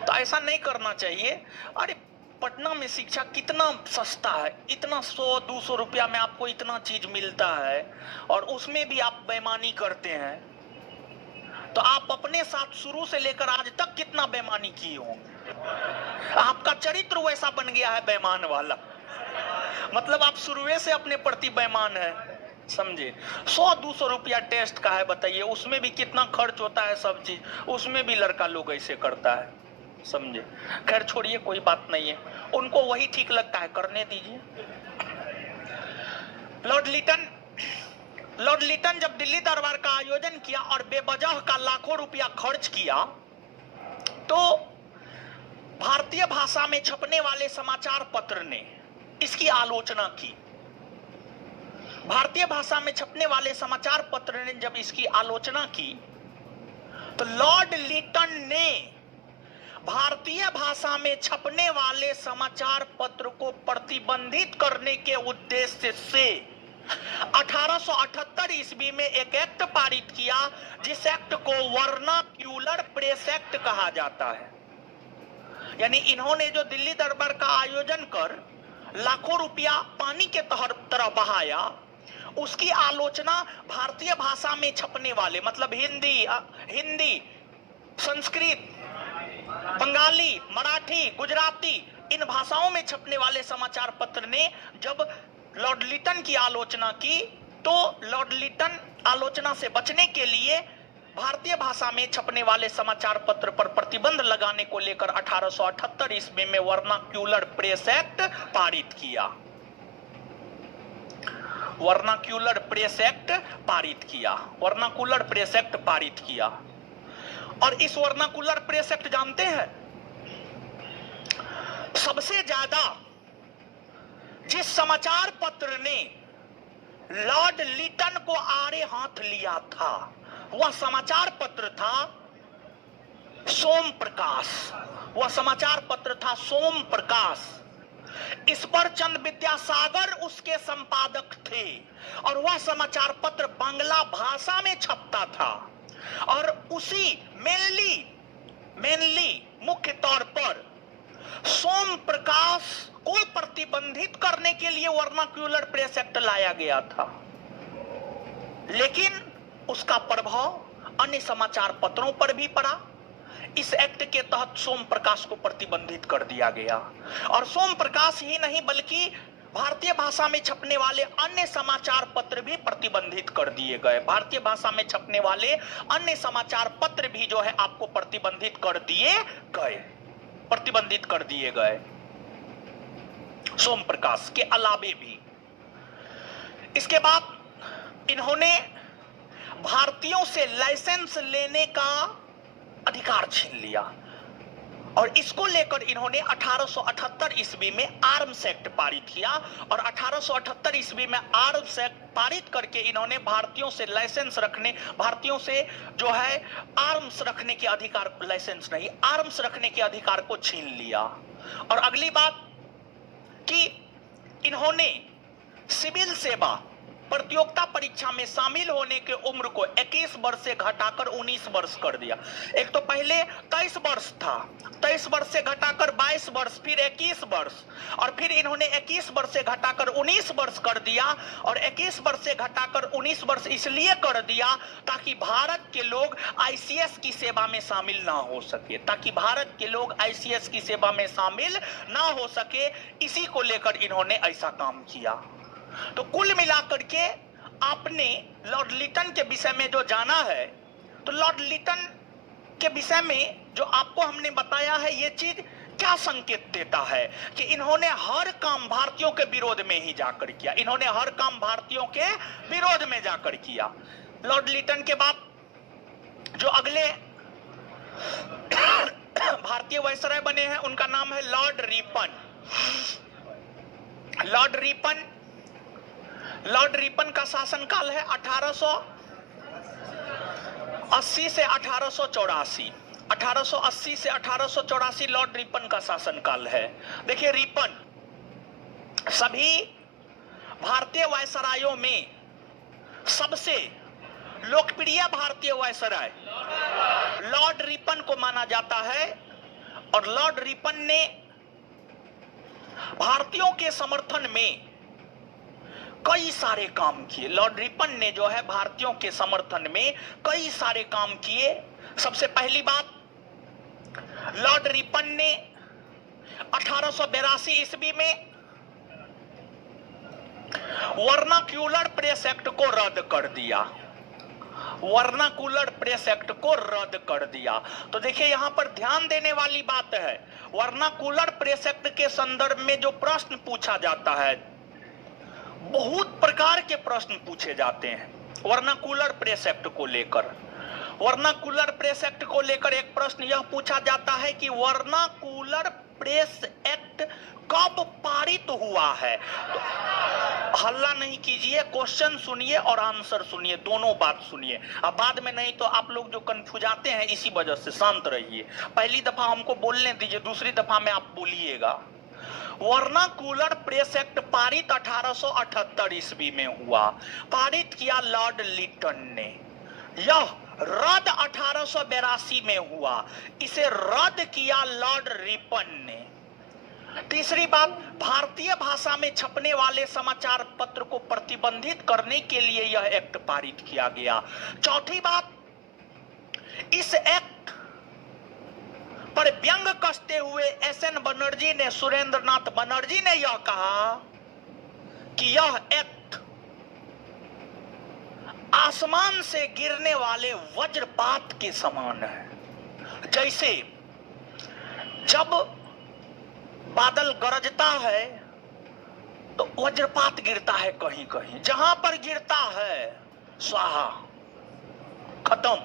तो ऐसा नहीं करना चाहिए। अरे पटना में शिक्षा कितना सस्ता है, इतना 100-200 रुपया में आपको इतना चीज मिलता है, और उसमें भी आप बेईमानी करते हैं। तो आप अपने साथ शुरू से लेकर आज तक कितना बेईमानी किए होंगे। आपका चरित्र वैसा बन गया है बेईमान वाला, मतलब आप शुरुए से अपने प्रति बेईमान है। समझे? 100-200 रुपया टेस्ट का है, बताइए उसमें भी कितना खर्च होता है, सब चीज उसमें भी लड़का लोग ऐसे करता है। समझे? खैर छोड़िए, कोई बात नहीं है, उनको वही ठीक लगता है, करने दीजिए। लॉर्ड लिटन जब दिल्ली दरबार का आयोजन किया और बेवजह का लाखों रुपया खर्च किया, तो भारतीय भाषा में छपने वाले समाचार पत्र ने इसकी आलोचना की। भारतीय भाषा में छपने वाले समाचार पत्र ने जब इसकी आलोचना की, तो लॉर्ड लिटन ने भारतीय भाषा में छपने वाले समाचार पत्र को प्रतिबंधित करने के उद्देश्य से 1878 ईस्वी में एक एक्ट पारित किया, जिस एक्ट को वर्नाक्यूलर प्रेस एक्ट कहा जाता है। यानी इन्होंने जो दिल्ली दरबार का आयोजन कर लाखों रुपया पानी के तरह बहाया, उसकी आलोचना भारतीय भाषा में छपने वाले, मतलब हिंदी, संस्कृत, बंगाली, मराठी, गुजराती, इन भाषाओं में छपने वाले समाचार पत्र ने जब लॉर्ड लिटन की आलोचना की, तो लॉर्ड लिटन आलोचना से बचने के लिए भारतीय भाषा में छपने वाले समाचार पत्र पर प्रतिबंध लगाने को लेकर 1878 ईस्वी में वर्नाक्यूलर प्रेस एक्ट पारित किया। वर्नाक्यूलर प्रेस एक्ट पारित किया। वर्नाक्यूलर प्रेस एक्ट पारित किया। और इस वर्नाक्यूलर प्रेस एक्ट जानते हैं, सबसे ज्यादा जिस समाचार पत्र ने लॉर्ड लिटन को आड़े हाथ लिया था, वह समाचार पत्र था सोम प्रकाश। वह समाचार पत्र था सोम प्रकाश। इस पर चंद विद्यासागर उसके संपादक थे, और वह समाचार पत्र बांग्ला भाषा में छपता था। और उसी मेनली मुख्य तौर पर सोम प्रकाश को प्रतिबंधित करने के लिए वर्नाक्यूलर प्रेस एक्ट लाया गया था, लेकिन उसका प्रभाव अन्य समाचार पत्रों पर भी पड़ा। इस एक्ट के तहत सोम प्रकाश को प्रतिबंधित कर दिया गया, और सोम प्रकाश ही नहीं बल्कि भारतीय भाषा में छपने वाले अन्य समाचार पत्र भी प्रतिबंधित कर दिए गए। भारतीय भाषा में छपने वाले अन्य समाचार पत्र भी जो है आपको प्रतिबंधित कर दिए गए, सोम प्रकाश के अलावे भी। इसके बाद इन्होंने भारतीयों से लाइसेंस लेने का अधिकार छीन लिया, और इसको लेकर इन्होंने 1878 ईस्वी में आर्म्स एक्ट पारित किया। और 1878 ईस्वी में आर्म्स एक्ट पारित करके इन्होंने भारतीयों से लाइसेंस रखने, भारतीयों से जो है आर्म्स रखने के अधिकार, लाइसेंस नहीं, आर्म्स रखने के अधिकार को छीन लिया। और अगली बात कि इन्होंने सिविल सेवा प्रतियोगिता परीक्षा में शामिल होने की उम्र को 21 वर्ष से घटाकर 19 वर्ष कर दिया। एक तो पहले 23 वर्ष था, 23 वर्ष से घटाकर 22 वर्ष, फिर 21 वर्ष, और फिर इन्होंने 21 वर्ष से घटाकर 19 वर्ष कर दिया। और 21 वर्ष से घटाकर 19 वर्ष इसलिए कर दिया ताकि भारत के लोग आईसीएस की सेवा में शामिल ना हो सके, ताकि भारत के लोग आईसीएस की सेवा में शामिल ना हो सके। इसी को लेकर इन्होंने ऐसा काम किया। तो कुल मिलाकर के आपने लॉर्ड लिटन के विषय में जो जाना है, तो लॉर्ड लिटन के विषय में जो आपको हमने बताया है, ये चीज क्या संकेत देता है कि इन्होंने हर काम भारतीयों के विरोध में ही जाकर किया। इन्होंने हर काम भारतीयों के विरोध में जाकर किया। लॉर्ड लिटन के बाद जो अगले भारतीय वायसराय बने हैं उनका नाम है लॉर्ड रिपन। लॉर्ड रिपन का शासनकाल है 1880 से 1884। 1880 से 1884 लॉर्ड रिपन का शासनकाल है। देखिए, रिपन सभी भारतीय वायसरायों में सबसे लोकप्रिय भारतीय वायसराय लॉर्ड रिपन को माना जाता है, और लॉर्ड रिपन ने भारतीयों के समर्थन में कई सारे काम किए। लॉर्ड रिपन ने जो है भारतीयों के समर्थन में कई सारे काम किए। सबसे पहली बात, लॉर्ड रिपन ने 1882 ईस्वी में वर्नाक्यूलर प्रेस एक्ट को रद्द कर दिया। वर्नाकुलर प्रेस एक्ट को रद्द कर दिया। तो देखिए, यहां पर ध्यान देने वाली बात है, वर्नाकुलर प्रेस एक्ट के संदर्भ में जो प्रश्न पूछा जाता है, बहुत प्रकार के प्रश्न पूछे जाते हैं वर्नाकुलर प्रेस एक्ट को लेकर। वर्नाकुलर प्रेस एक्ट को लेकर एक प्रश्न यह पूछा जाता है कि वर्नाकुलर प्रेस एक्ट कब पारित हुआ है। तो हल्ला नहीं कीजिए, क्वेश्चन सुनिए और आंसर सुनिए, दोनों बात सुनिए। अब बाद में नहीं तो आप लोग जो कंफ्यूजाते हैं इसी वजह से शांत रहिए। पहली दफा हमको बोलने दीजिए, दूसरी दफा में आप बोलिएगा। वर्नाकुलर प्रेस एक्ट पारित 1878 ईस्वी में हुआ, पारित किया लॉर्ड लिटन ने। यह रद्द 1882 में हुआ, इसे रद्द किया लॉर्ड रिपन ने। तीसरी बात, भारतीय भाषा में छपने वाले समाचार पत्र को प्रतिबंधित करने के लिए यह एक्ट पारित किया गया। चौथी बात, इस एक्ट पर व्यंग कसते हुए एसएन बनर्जी ने, सुरेंद्रनाथ बनर्जी ने यह कहा कि यह एक्ट आसमान से गिरने वाले वज्रपात के समान है। जैसे जब बादल गरजता है तो वज्रपात गिरता है, कहीं कहीं जहां पर गिरता है स्वाहा, खत्म।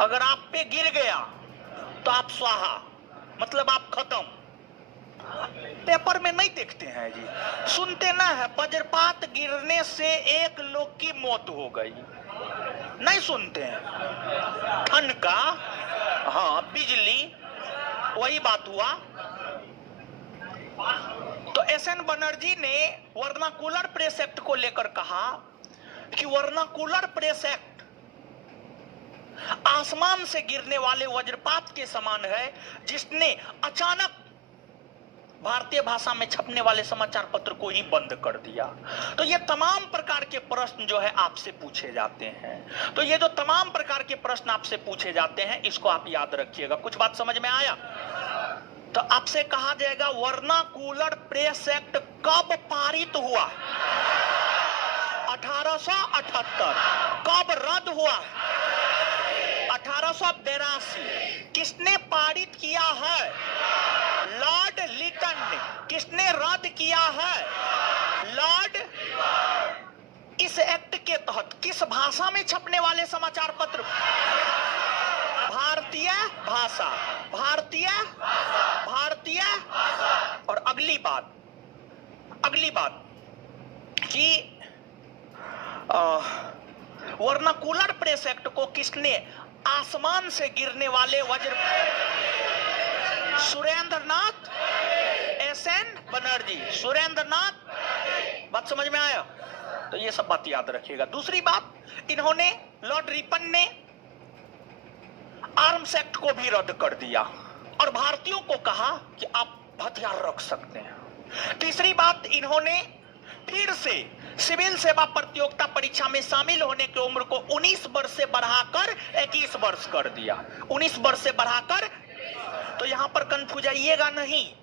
अगर आप पे गिर गया तो आप स्वाहा, मतलब आप खत्म। पेपर में नहीं देखते हैं जी, सुनते ना है वज्रपात गिरने से एक लोग की मौत हो गई, नहीं सुनते हैं। ठनका, हाँ, बिजली, वही बात हुआ। तो एसएन बनर्जी ने वर्नाकुलर प्रेस एक्ट को लेकर कहा कि वर्नाकुलर प्रेस एक्ट आसमान से गिरने वाले वज्रपात के समान है, जिसने अचानक भारतीय भाषा में छपने वाले समाचार पत्र को ही बंद कर दिया। तो ये तमाम प्रकार के प्रश्न जो है आपसे पूछे जाते हैं। तो ये जो तमाम प्रकार के प्रश्न आपसे पूछे जाते हैं, इसको आप याद रखिएगा। कुछ बात समझ में आया? तो आपसे कहा जाएगा वर्नाकुलर प्रेस एक्ट कब पारित हुआ? 1878। कब रद्द हुआ? 1882। किसने पारित किया है? लॉर्ड लिटन ने। किसने रद्द किया है? लॉर्ड। इस एक्ट के तहत किस भाषा में छपने वाले समाचार पत्र? भारतीय भाषा। भारतीय और अगली बात कि वर्नाकुलर प्रेस एक्ट को किसने आसमान से गिरने वाले वज्र? सुरेंद्रनाथ, एसएन बनर्जी, सुरेंद्रनाथ। बात समझ में आया? तो ये सब बात याद रखिएगा। दूसरी बात, इन्होंने, लॉर्ड रिपन ने आर्म्स एक्ट को भी रद्द कर दिया और भारतीयों को कहा कि आप हथियार रख सकते हैं। तीसरी बात, इन्होंने फिर से सिविल सेवा प्रतियोगिता परीक्षा में शामिल होने की उम्र को 19 वर्ष से बढ़ाकर 21 वर्ष कर दिया। 19 वर्ष से बढ़ाकर, तो यहां पर कंफ्यूज आइएगा नहीं,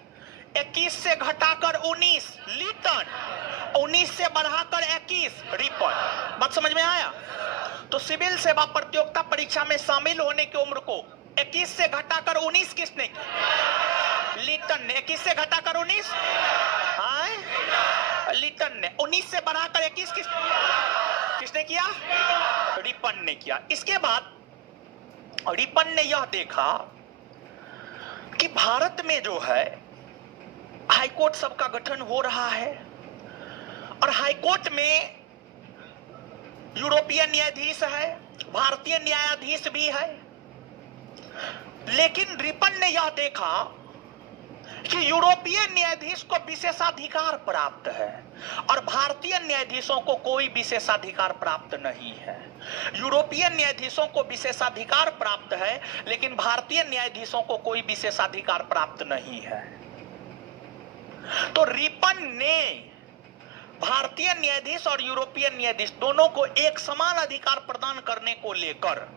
21 से घटाकर 19 लिटन, 19 से बढ़ाकर 21 रिपन। बात समझ में आया? तो सिविल सेवा प्रतियोगिता परीक्षा में शामिल होने की उम्र को 21 से घटाकर 19 किसने की? लिटन ने। 21 से घटाकर 19 लिटन ने। 19 से बढ़ाकर 21 किसने किया? रिपन ने किया। इसके बाद रिपन ने यह देखा कि भारत में जो है हाईकोर्ट सबका गठन हो रहा है और हाईकोर्ट में यूरोपीय न्यायाधीश है, भारतीय न्यायाधीश भी है, लेकिन रिपन ने यह देखा कि यूरोपीय न्यायाधीश को विशेषाधिकार प्राप्त है और भारतीय न्यायाधीशों को कोई विशेषाधिकार प्राप्त नहीं है। यूरोपीय न्यायाधीशों को विशेषाधिकार प्राप्त है लेकिन भारतीय न्यायाधीशों को कोई विशेषाधिकार प्राप्त नहीं है। तो रिपन ने भारतीय न्यायाधीश और यूरोपीय न्यायाधीश दोनों को एक समान अधिकार प्रदान करने को लेकर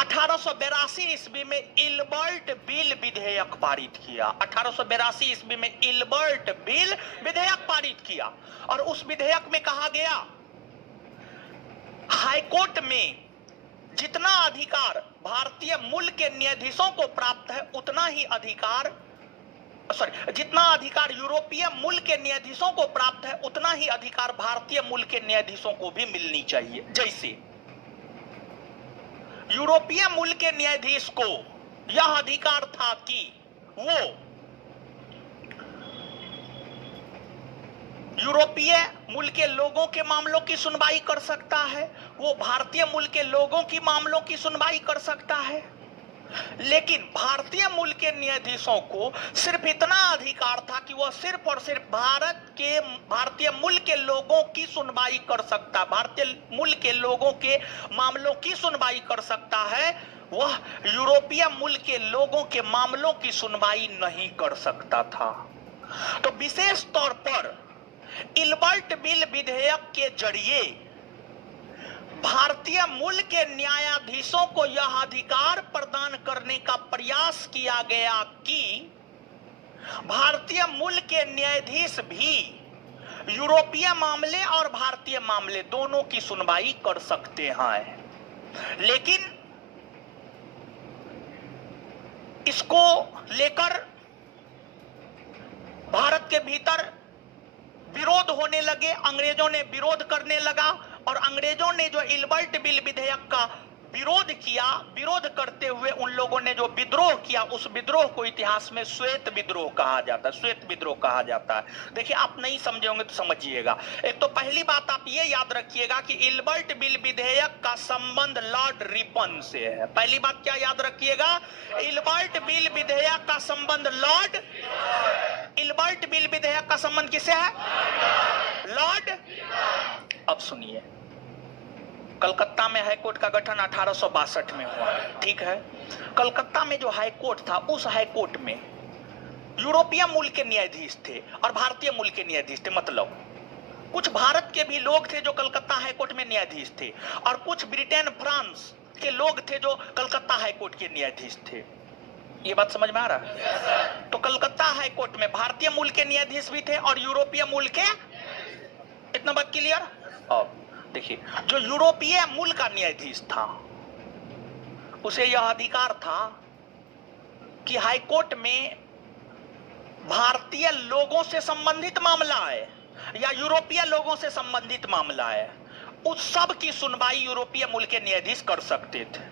1882 ईस्वी में इल्बर्ट बिल विधेयक पारित किया। 1882 ईस्वी में इल्बर्ट बिल विधेयक पारित किया और उस विधेयक में कहा गया हाईकोर्ट में जितना अधिकार भारतीय मूल के न्यायाधीशों को प्राप्त है उतना ही अधिकार जितना अधिकार यूरोपीय मूल के न्यायाधीशों को प्राप्त है उतना ही अधिकार भारतीय मूल के न्यायाधीशों को भी मिलनी चाहिए। जैसे यूरोपीय मूल के न्यायाधीश को यह अधिकार था कि वो यूरोपीय मूल के लोगों के मामलों की सुनवाई कर सकता है, वो भारतीय मूल के लोगों की मामलों की सुनवाई कर सकता है, लेकिन भारतीय मूल के न्यायाधीशों को सिर्फ इतना अधिकार था कि वह सिर्फ और सिर्फ भारतीय मूल के लोगों की सुनवाई कर सकता, भारतीय मूल के लोगों के मामलों की सुनवाई कर सकता है, वह यूरोपीय मूल के लोगों के मामलों की सुनवाई नहीं कर सकता था। तो विशेष तौर पर इल्बर्ट बिल विधेयक के जरिए भारतीय मूल के न्यायाधीशों को यह अधिकार प्रदान करने का प्रयास किया गया कि भारतीय मूल के न्यायाधीश भी यूरोपीय मामले और भारतीय मामले दोनों की सुनवाई कर सकते हैं। लेकिन इसको लेकर भारत के भीतर विरोध होने लगे, अंग्रेजों ने विरोध करने लगा और अंग्रेजों ने जो इल्बर्ट बिल विधेयक का विरोध किया, विरोध करते हुए उन लोगों ने जो विद्रोह किया, उस विद्रोह को इतिहास में श्वेत विद्रोह कहा जाता है। श्वेत विद्रोह कहा जाता है। देखिए, आप नहीं समझे होंगे तो समझिएगा। एक तो पहली बात आप ये याद रखिएगा कि इल्बर्ट बिल विधेयक का संबंध लॉर्ड रिपन से है। पहली बात क्या याद रखिएगा? इल्बर्ट बिल विधेयक का संबंध इल्बर्ट बिल विधेयक का संबंध किससे है? लॉर्ड। अब सुनिए, कलकत्ता में हाईकोर्ट का गठन 1862 में हुआ, ठीक है। कलकत्ता में जो हाईकोर्ट था, उस हाईकोर्ट में यूरोपीय मूल के न्यायाधीश थे और भारतीय मूल के न्यायाधीश थे। मतलब कुछ भारत के भी लोग थे जो कलकत्ता हाईकोर्ट में न्यायाधीश थे और कुछ ब्रिटेन, फ्रांस के लोग थे जो कलकत्ता हाईकोर्ट के न्यायाधीश थे। ये बात समझ में आ रहा है? तो कलकत्ता हाईकोर्ट में भारतीय मूल के न्यायाधीश भी थे और यूरोपीय मूल के। इतना बात क्लियर? अब देखिए, जो यूरोपीय मूल का न्यायाधीश था उसे यह अधिकार था कि हाईकोर्ट में भारतीय लोगों से संबंधित मामला है या यूरोपीय लोगों से संबंधित मामला है, उस सब की सुनवाई यूरोपीय मूल के न्यायाधीश कर सकते थे।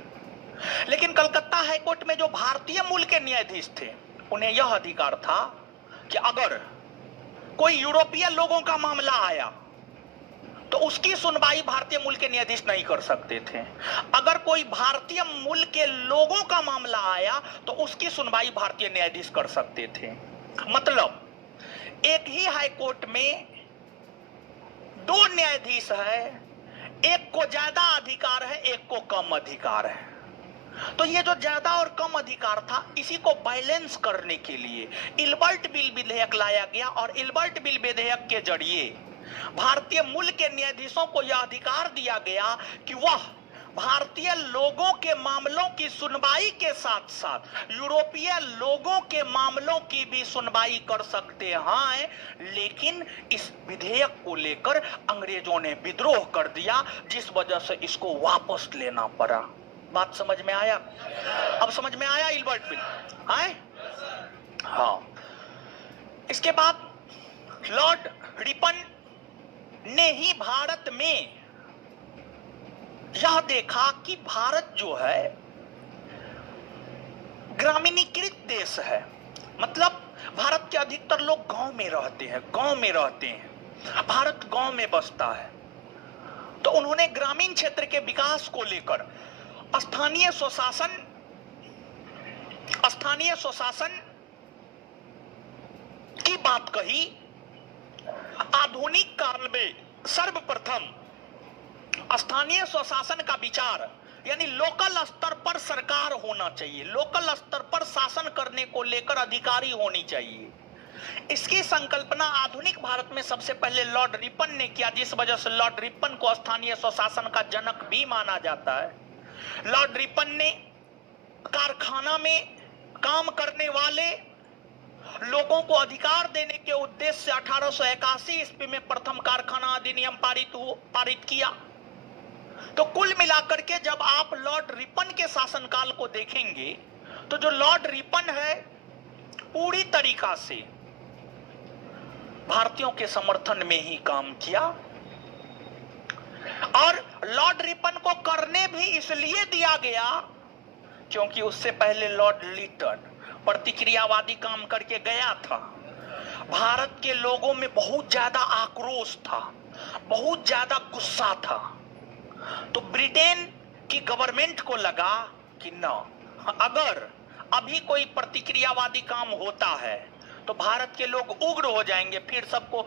लेकिन कलकत्ता हाईकोर्ट में जो भारतीय मूल के न्यायाधीश थे, उन्हें यह अधिकार था कि अगर कोई यूरोपीय लोगों का मामला आया तो उसकी सुनवाई भारतीय मूल के न्यायाधीश नहीं कर सकते थे। अगर कोई भारतीय मूल के लोगों का मामला आया तो उसकी सुनवाई भारतीय न्यायाधीश कर सकते थे। मतलब एक ही हाईकोर्ट में दो न्यायाधीश है, एक को ज्यादा अधिकार है, एक को कम अधिकार है। तो ये जो ज्यादा और कम अधिकार था, इसी को बैलेंस करने के लिए इल्बर्ट बिल विधेयक लाया गया और इल्बर्ट बिल विधेयक के जरिए भारतीय मूल के न्यायाधीशों को यह अधिकार दिया गया कि वह भारतीय लोगों के मामलों की सुनवाई के साथ साथ यूरोपीय लोगों के मामलों की भी सुनवाई कर सकते हैं, लेकिन इस विधेयक को लेकर अंग्रेजों ने विद्रोह कर दिया, जिस वजह से इसको वापस लेना पड़ा। बात समझ में आया? अब समझ में आया इल्बर्ट बिल? आए? हाँ। इसके बाद लॉर्ड रिपन ने ही भारत में यह देखा कि भारत जो है ग्रामीणीकृत देश है, मतलब भारत के अधिकतर लोग गांव में रहते हैं, भारत गांव में बसता है। तो उन्होंने ग्रामीण क्षेत्र के विकास को लेकर स्थानीय स्वशासन की बात कही। आधुनिक काल में सर्वप्रथम स्थानीय स्वशासन का विचार, यानी लोकल स्तर पर सरकार होना चाहिए, लोकल स्तर पर शासन करने को लेकर अधिकारी होनी चाहिए। इसकी संकल्पना आधुनिक भारत में सबसे पहले लॉर्ड रिपन ने किया, जिस वजह से लॉर्ड रिपन को स्थानीय स्वशासन का जनक भी माना जाता है। लॉर्ड रिपन ने कारखाना में काम करने वाले लोगों को अधिकार देने के उद्देश्य से 1881 ईस्वी में प्रथम कारखाना अधिनियम पारित किया। तो कुल मिलाकर के जब आप लॉर्ड रिपन के शासनकाल को देखेंगे तो जो लॉर्ड रिपन है पूरी तरीका से भारतीयों के समर्थन में ही काम किया, और लॉर्ड रिपन को करने भी इसलिए दिया गया क्योंकि उससे पहले लॉर्ड लिटन प्रतिक्रियावादी काम करके गया था। भारत के लोगों में बहुत ज्यादा आक्रोश था, बहुत ज्यादा गुस्सा था। तो ब्रिटेन की गवर्नमेंट को लगा कि ना, अगर अभी कोई प्रतिक्रियावादी काम होता है तो भारत के लोग उग्र हो जाएंगे, फिर सबको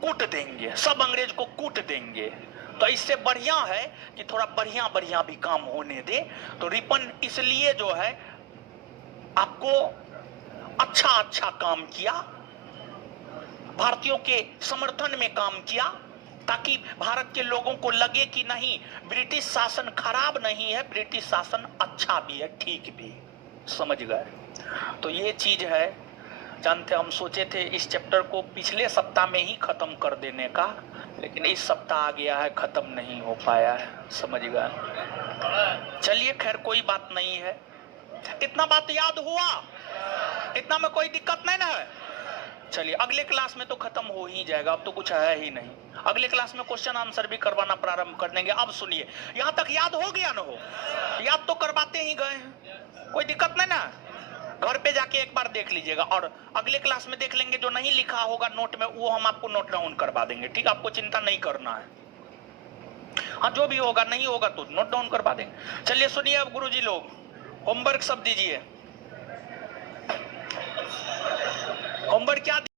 कूट देंगे, सब अंग्रेज को कूट देंगे। तो इससे बढ़िया है कि थोड़ा बढ़िया भी काम होने दे। तो रिपन इसलिए जो है आपको अच्छा काम किया, भारतीयों के समर्थन में काम किया, ताकि भारत के लोगों को लगे कि नहीं, ब्रिटिश शासन खराब नहीं है, ब्रिटिश शासन अच्छा भी है, ठीक भी। समझ गए? तो ये चीज है। जानते, हम सोचे थे इस चैप्टर को पिछले सप्ताह में ही खत्म कर देने का, लेकिन इस सप्ताह आ गया है, खत्म नहीं हो पाया है। समझ गए? चलिए, खैर कोई बात नहीं है। इतना बात याद हुआ? इतना में कोई दिक्कत नहीं ना है? चलिए, अगले क्लास में तो खत्म हो ही जाएगा, अब तो कुछ है ही नहीं। अगले क्लास में क्वेश्चन आंसर भी करवाना प्रारंभ कर देंगे। अब सुनिए, यहां तक याद हो गया ना? हो याद तो करवाते ही गए हैं, कोई दिक्कत नहीं ना? घर पे जाके एक बार देख लीजिएगा, और अगले क्लास में देख लेंगे। जो नहीं लिखा होगा नोट में वो हम आपको नोट डाउन करवा देंगे, ठीक? आपको चिंता नहीं करना है। हाँ, जो भी होगा, नहीं होगा तो नोट डाउन करवा देंगे। चलिए सुनिए, अब गुरुजी लोग होमवर्क सब दीजिए। होमवर्क क्या